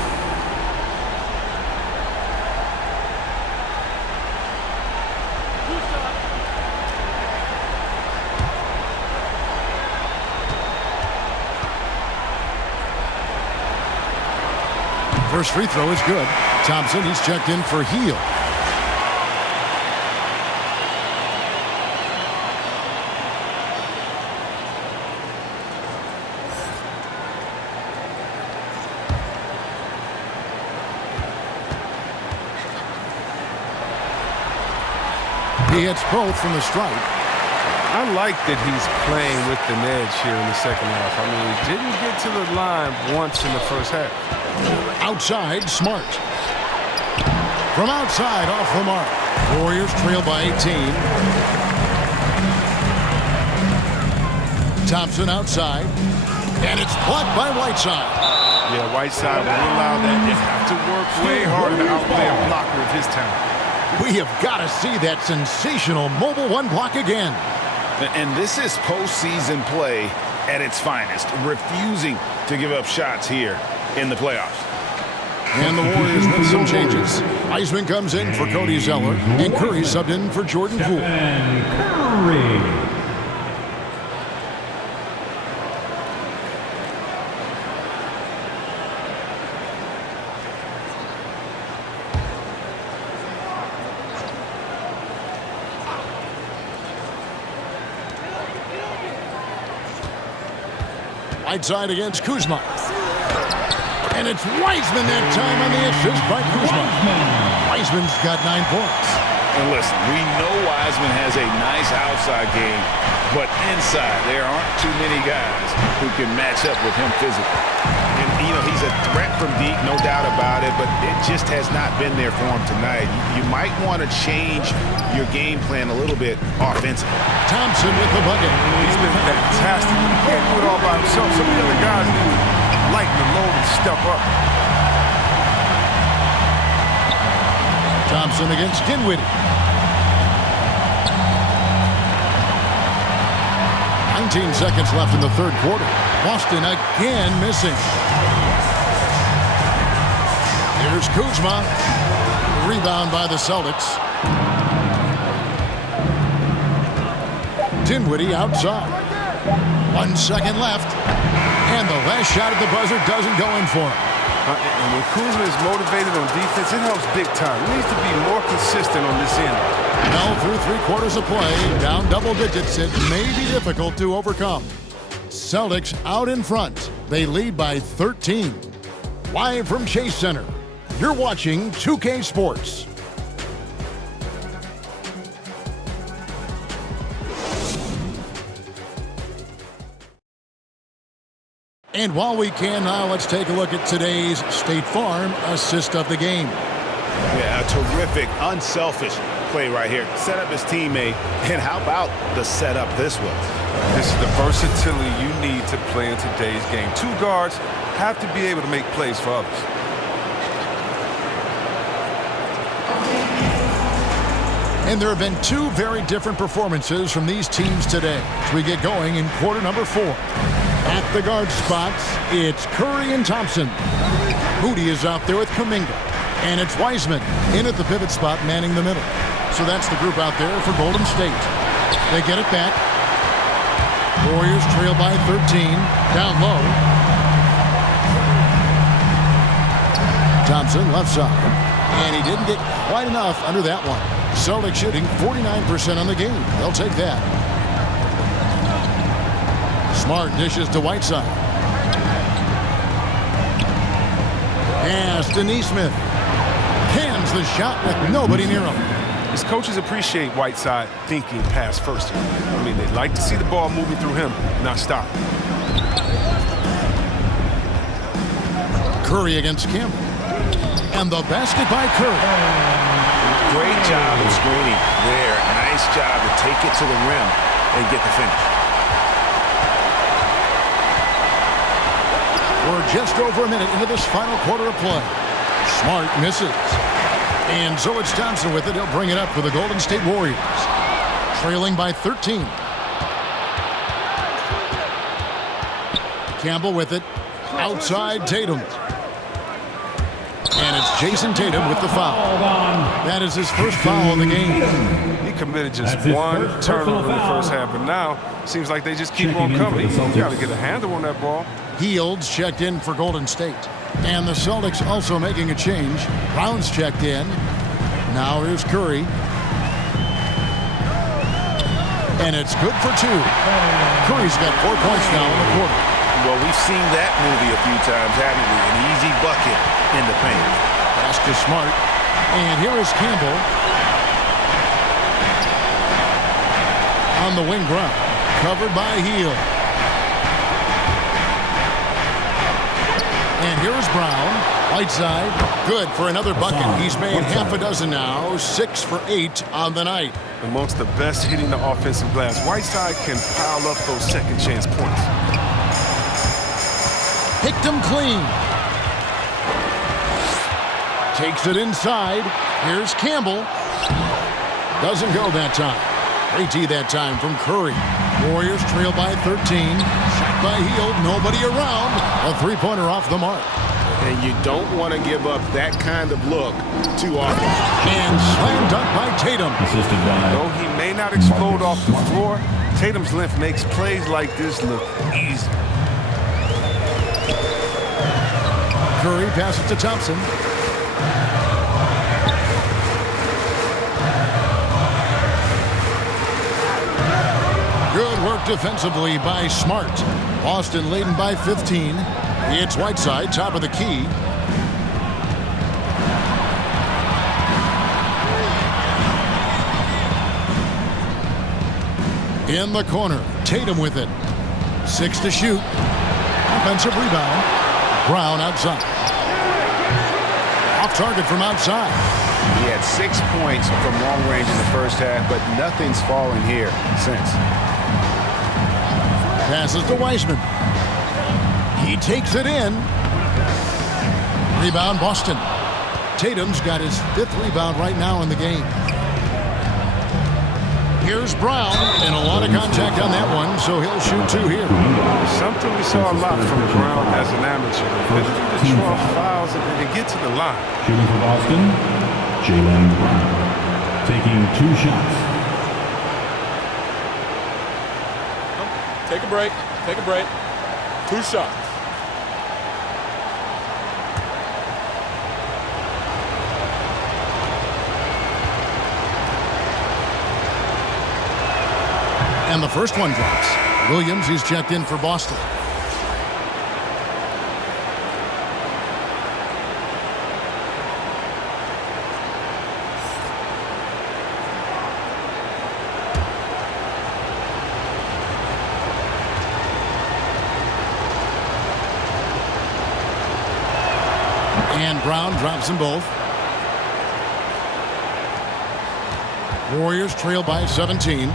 First free throw is good. Thompson, he's checked in for Heel. He hits both from the stripe. I like that he's playing with an edge here in the second half. I mean, he didn't get to the line once in the first half. Outside, Smart. From outside, off the mark. Warriors trail by 18. Thompson outside. And it's blocked by Whiteside. Yeah, Whiteside will allow that. They have to work way harder to outplay a blocker of his talent. We have got to see that sensational mobile 1 block again. And this is postseason play at its finest, refusing to give up shots here in the playoffs. And the Warriors with some changes. Wiseman comes in for Cody Zeller, and Curry subbed in for Jordan Poole. Curry. Right side against Kuzma. And it's Wiseman that time on the assist by Kuzma. Wiseman's got 9 points. And listen, we know Wiseman has a nice outside game, but inside there aren't too many guys who can match up with him physically. And, you know, he's a threat from deep, no doubt about it, but it just has not been there for him tonight. You might want to change your game plan a little bit offensively. Thompson with the bucket. He's been fantastic. He can't do it all by himself. Some of the other guys need to lighten the load and step up. Thompson against Dinwiddie. 19 seconds left in the third quarter. Boston again missing. Here's Kuzma. Rebound by the Celtics. Dinwiddie outside. 1 second left. And the last shot at the buzzer doesn't go in for him. And when Kuzma is motivated on defense, it helps big time. He needs to be more consistent on this end. Now through 3 quarters of play, down double digits, it may be difficult to overcome. Celtics out in front. They lead by 13. Live from Chase Center, you're watching 2K Sports. And while we can now, let's take a look at today's State Farm assist of the game. Yeah, a terrific, unselfish play right here. Set up his teammate, and how about the setup this was? This is the versatility you need to play in today's game. 2 guards have to be able to make plays for others. And there have been 2 very different performances from these teams today as we get going in quarter number 4. At the guard spots, it's Curry and Thompson. Moody is out there with Kuminga. And it's Wiseman in at the pivot spot, manning the middle. So that's the group out there for Golden State. They get it back. Warriors trail by 13. Down low. Thompson left side. And he didn't get quite enough under that one. Celtics shooting 49% on the game. They'll take that. Smart dishes to Whiteside. Pass to Nesmith. Cans the shot with nobody near him. His coaches appreciate Whiteside thinking pass first. I mean, they like to see the ball moving through him, not stop. Curry against Campbell. And the basket by Curry. Great job of screening there. Nice job to take it to the rim and get the finish. We're just over a minute into this final quarter of play. Smart misses. And so it's Thompson with it. He'll bring it up for the Golden State Warriors. Trailing by 13. Campbell with it. Outside Tatum. And it's Jason Tatum with the foul. That is his first foul in the game. He committed just 1 turnover in the first half, but now seems like they just keep on coming. You got to get a handle on that ball. Fields checked in for Golden State. And the Celtics also making a change. Brown's checked in. Now here's Curry. And it's good for 2. Curry's got 4 points now in the quarter. Well, we've seen that movie a few times, haven't we? An easy bucket in the paint. Pass to Smart. And here is Campbell. On the wing ground. Covered by Hield. And here's Brown. Whiteside. Good for another bucket. He's made half a dozen now. 6 for 8 on the night. Amongst the best hitting the offensive glass, Whiteside can pile up those second chance points. Picked him clean. Takes it inside. Here's Campbell. Doesn't go that time. Great D that time from Curry. Warriors trail by 13. Shot by Hield. Nobody around. A three-pointer off the mark. And you don't want to give up that kind of look too often. And slam dunk by Tatum. Though he may not explode off the floor, Tatum's length makes plays like this look easy. Curry passes to Thompson. Good work defensively by Smart. Boston leading by 15. It's Whiteside, top of the key. In the corner, Tatum with it. 6 to shoot. Offensive rebound. Brown outside. Off target from outside. He had 6 points from long range in the first half, but nothing's fallen here since. Passes to Wiseman. He takes it in. Rebound Boston. Tatum's got his 5th rebound right now in the game. Here's Brown, and a lot of contact on that one, so he'll shoot 2 here. Something we saw a lot from Brown as an amateur. He draw fouls and get to the line. Shooting for Boston, Jaylen Brown. Taking 2 shots. Take a break. Take a break. 2 shots. And the first one drops. Williams, he's checked in for Boston. And Brown drops them both. Warriors trail by 17.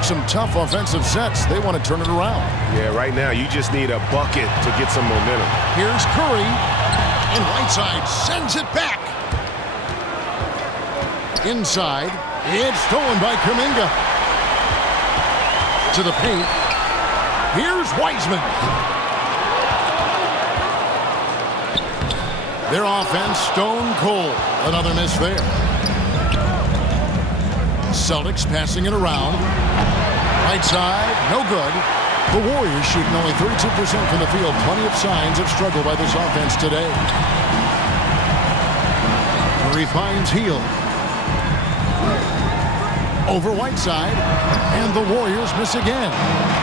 Some tough offensive sets. They want to turn it around. Yeah, right now you just need a bucket to get some momentum. Here's Curry. And Whiteside sends it back. Inside. It's stolen by Kuminga. To the paint. Here's Wiseman. Their offense stone cold. Another miss there. Celtics passing it around. Right side, no good. The Warriors shooting only 32% from the field. Plenty of signs of struggle by this offense today. Curry finds Hield. Over Whiteside. And the Warriors miss again.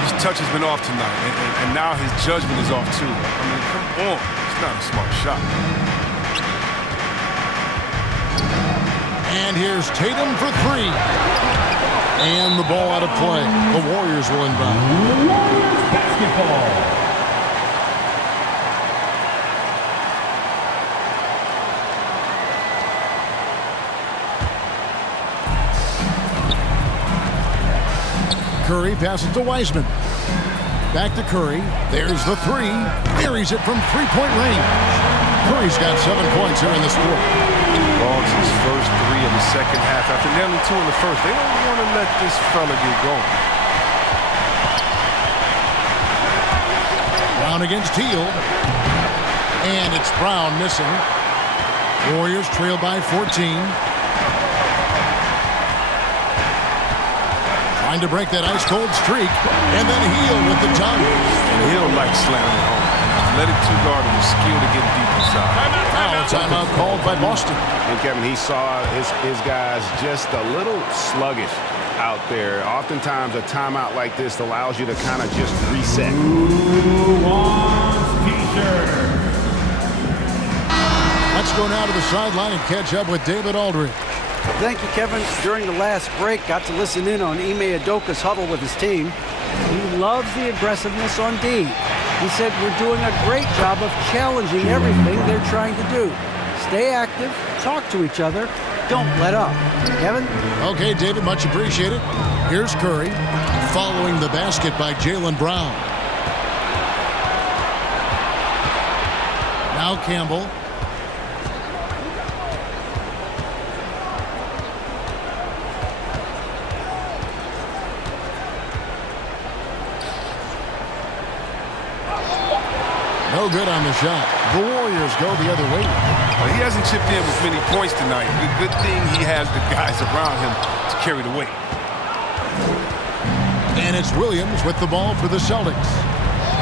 His touch has been off tonight, and now his judgment is off too. I mean, come on. It's not a smart shot. And here's Tatum for 3. And the ball out of play. The Warriors will inbound. Warriors basketball. Curry passes to Wiseman. Back to Curry. There's the 3. Buries it from 3-point range. Curry's got 7 points here in this quarter. Logs his first 3 of the second half after nailing 2 in the first. They don't want to let this fella get going. Brown against Hield. And it's Brown missing. Warriors trail by 14. Trying to break that ice-cold streak. And then Hield with the tongue. And Hield likes slamming it home. Athletic 2-guard with a skill to get deep inside. Now a timeout called by Boston. And Kevin, he saw his guys just a little sluggish out there. Oftentimes a timeout like this allows you to kind of just reset. Who wants t-shirt? Let's go now to the sideline and catch up with David Aldridge. Thank you, Kevin. During the last break, got to listen in on Ime Udoka's huddle with his team. He loves the aggressiveness on D. He said, we're doing a great job of challenging everything they're trying to do. Stay active, talk to each other, don't let up. Kevin? Okay, David, much appreciated. Here's Curry, following the basket by Jaylen Brown. Now Campbell. No good on the shot. The Warriors go the other way. Well, he hasn't chipped in with many points tonight. Good thing he has the guys around him to carry the weight. And it's Williams with the ball for the Celtics.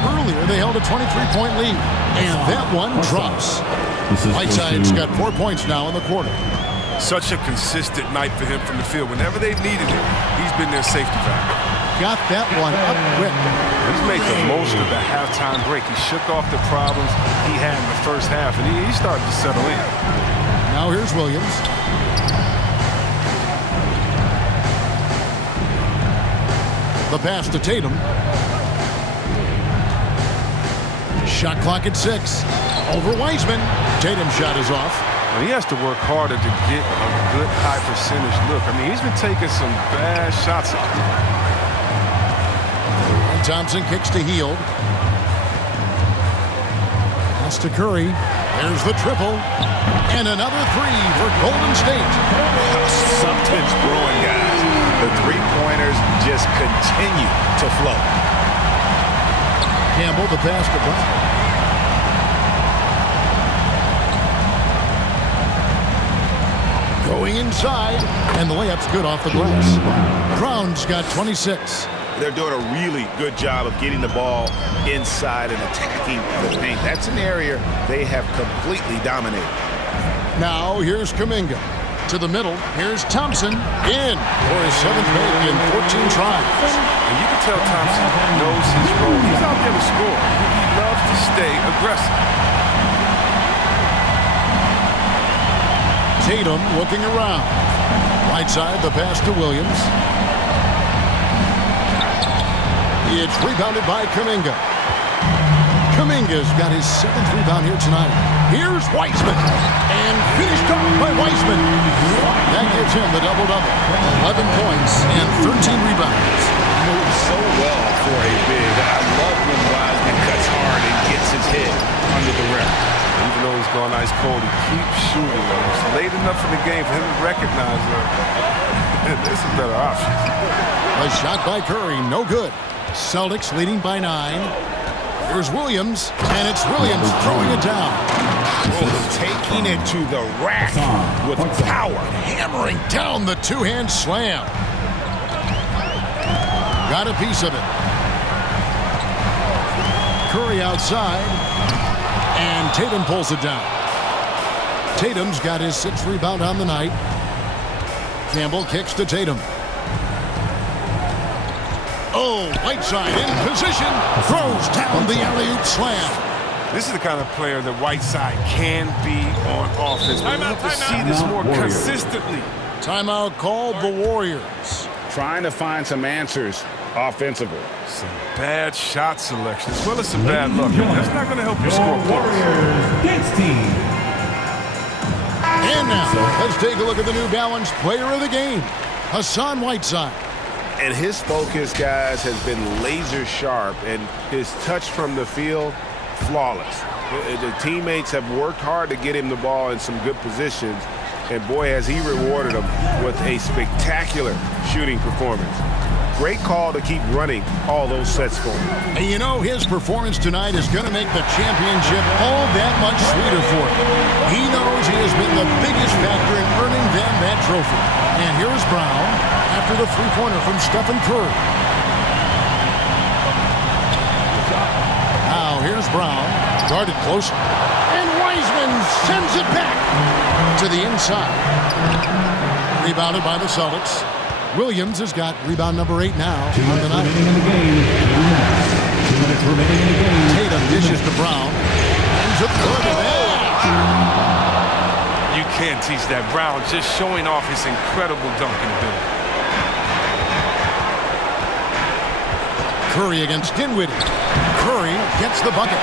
Earlier, they held a 23-point lead. And that one drops. Whiteside's got 4 points now in the quarter. Such a consistent night for him from the field. Whenever they've needed it, he's been their safety valve. Got that one up quick. He's made the most of the halftime break. He shook off the problems he had in the first half, and he started to settle in. Now here's Williams. The pass to Tatum. Shot clock at 6. Over Wiseman. Tatum's shot is off. Well, he has to work harder to get a good high percentage look. I mean, he's been taking some bad shots out there. Thompson kicks to Hield. Pass to Curry. There's the triple. And another three for Golden State. Something's brewing, guys. The three-pointers just continue to flow. Campbell, the pass to Brown. Going inside, and the layup's good off the glass. Brown's got 26. They're doing a really good job of getting the ball inside and attacking the paint. That's an area they have completely dominated. Now here's Kuminga. To the middle, here's Thompson in for his 7th make in 14 tries. And you can tell Thompson knows his role. He's out there to score. He loves to stay aggressive. Tatum looking around. Right side, the pass to Williams. It's rebounded by Kuminga. Kuminga's got his 7th rebound here tonight. Here's Wiseman. And finished off by Wiseman. That gives him the double-double. 11 points and 13 rebounds. Moves so well for a big. I love when Wiseman cuts hard and gets his head under the rim. Even though he's gone ice cold, he keeps shooting. It's late enough in the game for him to recognize that there's some better options. A shot by Curry, no good. Celtics leading by 9. Here's Williams, and it's Williams throwing it down. Taking it to the rack with power. Hammering down the two-hand slam. Got a piece of it. Curry outside, and Tatum pulls it down. Tatum's got his 6th rebound on the night. Campbell kicks to Tatum. Oh, Whiteside in position, throws down the alley-oop slam. This is the kind of player that Whiteside can be on offense. We have to see this more consistently. Timeout called the Warriors. Trying to find some answers offensively. Some bad shot selection, as well as some bad luck. That's not going to help you score Warriors team. And now, let's take a look at the New Balance player of the game, Hassan Whiteside. And his focus, guys, has been laser sharp, and his touch from the field, flawless. The teammates have worked hard to get him the ball in some good positions, and boy, has he rewarded them with a spectacular shooting performance. Great call to keep running all those sets for him. And you know, his performance tonight is going to make the championship all that much sweeter for him. He knows he has been the biggest factor in earning them that trophy. And here's Brown after the three-pointer from Stephen Curry. Now here's Brown, guarded closely. And Wiseman sends it back to the inside. Rebounded by the Celtics. Williams has got rebound number 8 now on the night. 2 minutes remaining in the game. Tatum dishes to Brown. Ends up good. You can't teach that. Brown just showing off his incredible dunking ability. Curry against Dinwiddie. Curry gets the bucket.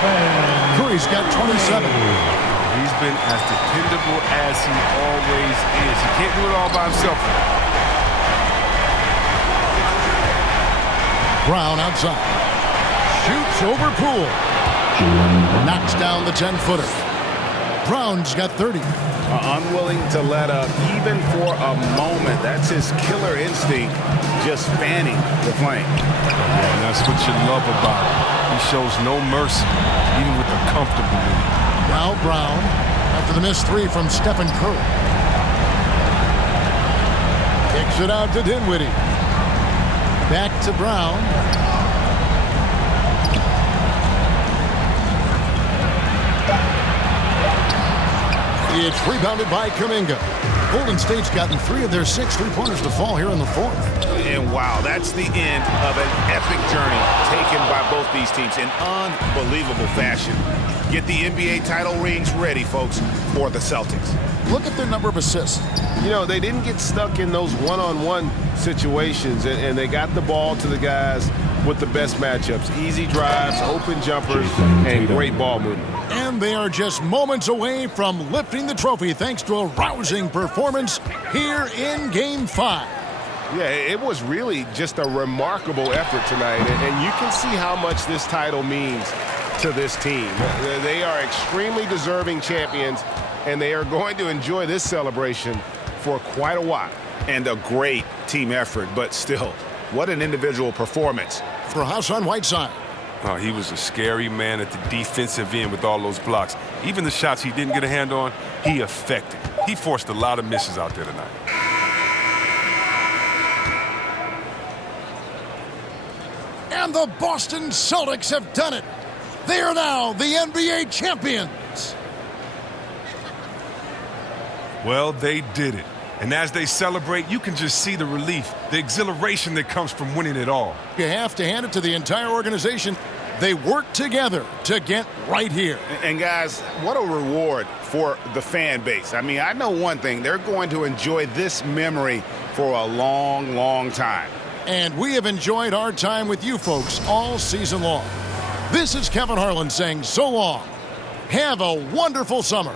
Curry's got 27. He's been as dependable as he always is. He can't do it all by himself. Brown outside. Shoots over Poole. Knocks down the 10-footer. Brown's got 30. Unwilling to let up even for a moment. That's his killer instinct, just fanning the flame. And that's what you love about him. He shows no mercy, even with a comfortable lead. Now Brown, after the missed three from Stephen Curry. Kicks it out to Dinwiddie. Back to Brown. It's rebounded by Kuminga. Golden State's gotten 3 of their 6 3-pointers to fall here in the fourth. And wow, that's the end of an epic journey taken by both these teams in unbelievable fashion. Get the NBA title rings ready, folks, for the Celtics. Look at their number of assists. You know, they didn't get stuck in those one-on-one situations, and they got the ball to the guys with the best matchups. Easy drives, open jumpers, and great ball movement. And they are just moments away from lifting the trophy thanks to a rousing performance here in Game 5. Yeah, it was really just a remarkable effort tonight, and you can see how much this title means to this team. They are extremely deserving champions, and they are going to enjoy this celebration for quite a while. And a great team effort, but still, what an individual performance. For Hassan Whiteside. Oh, he was a scary man at the defensive end with all those blocks. Even the shots he didn't get a hand on, he affected. He forced a lot of misses out there tonight. And the Boston Celtics have done it. They are now the NBA champions. Well, they did it. And as they celebrate, you can just see the relief, the exhilaration that comes from winning it all. You have to hand it to the entire organization. They work together to get right here. And guys, what a reward for the fan base. I mean, I know one thing. They're going to enjoy this memory for a long, long time. And we have enjoyed our time with you folks all season long. This is Kevin Harlan saying so long. Have a wonderful summer.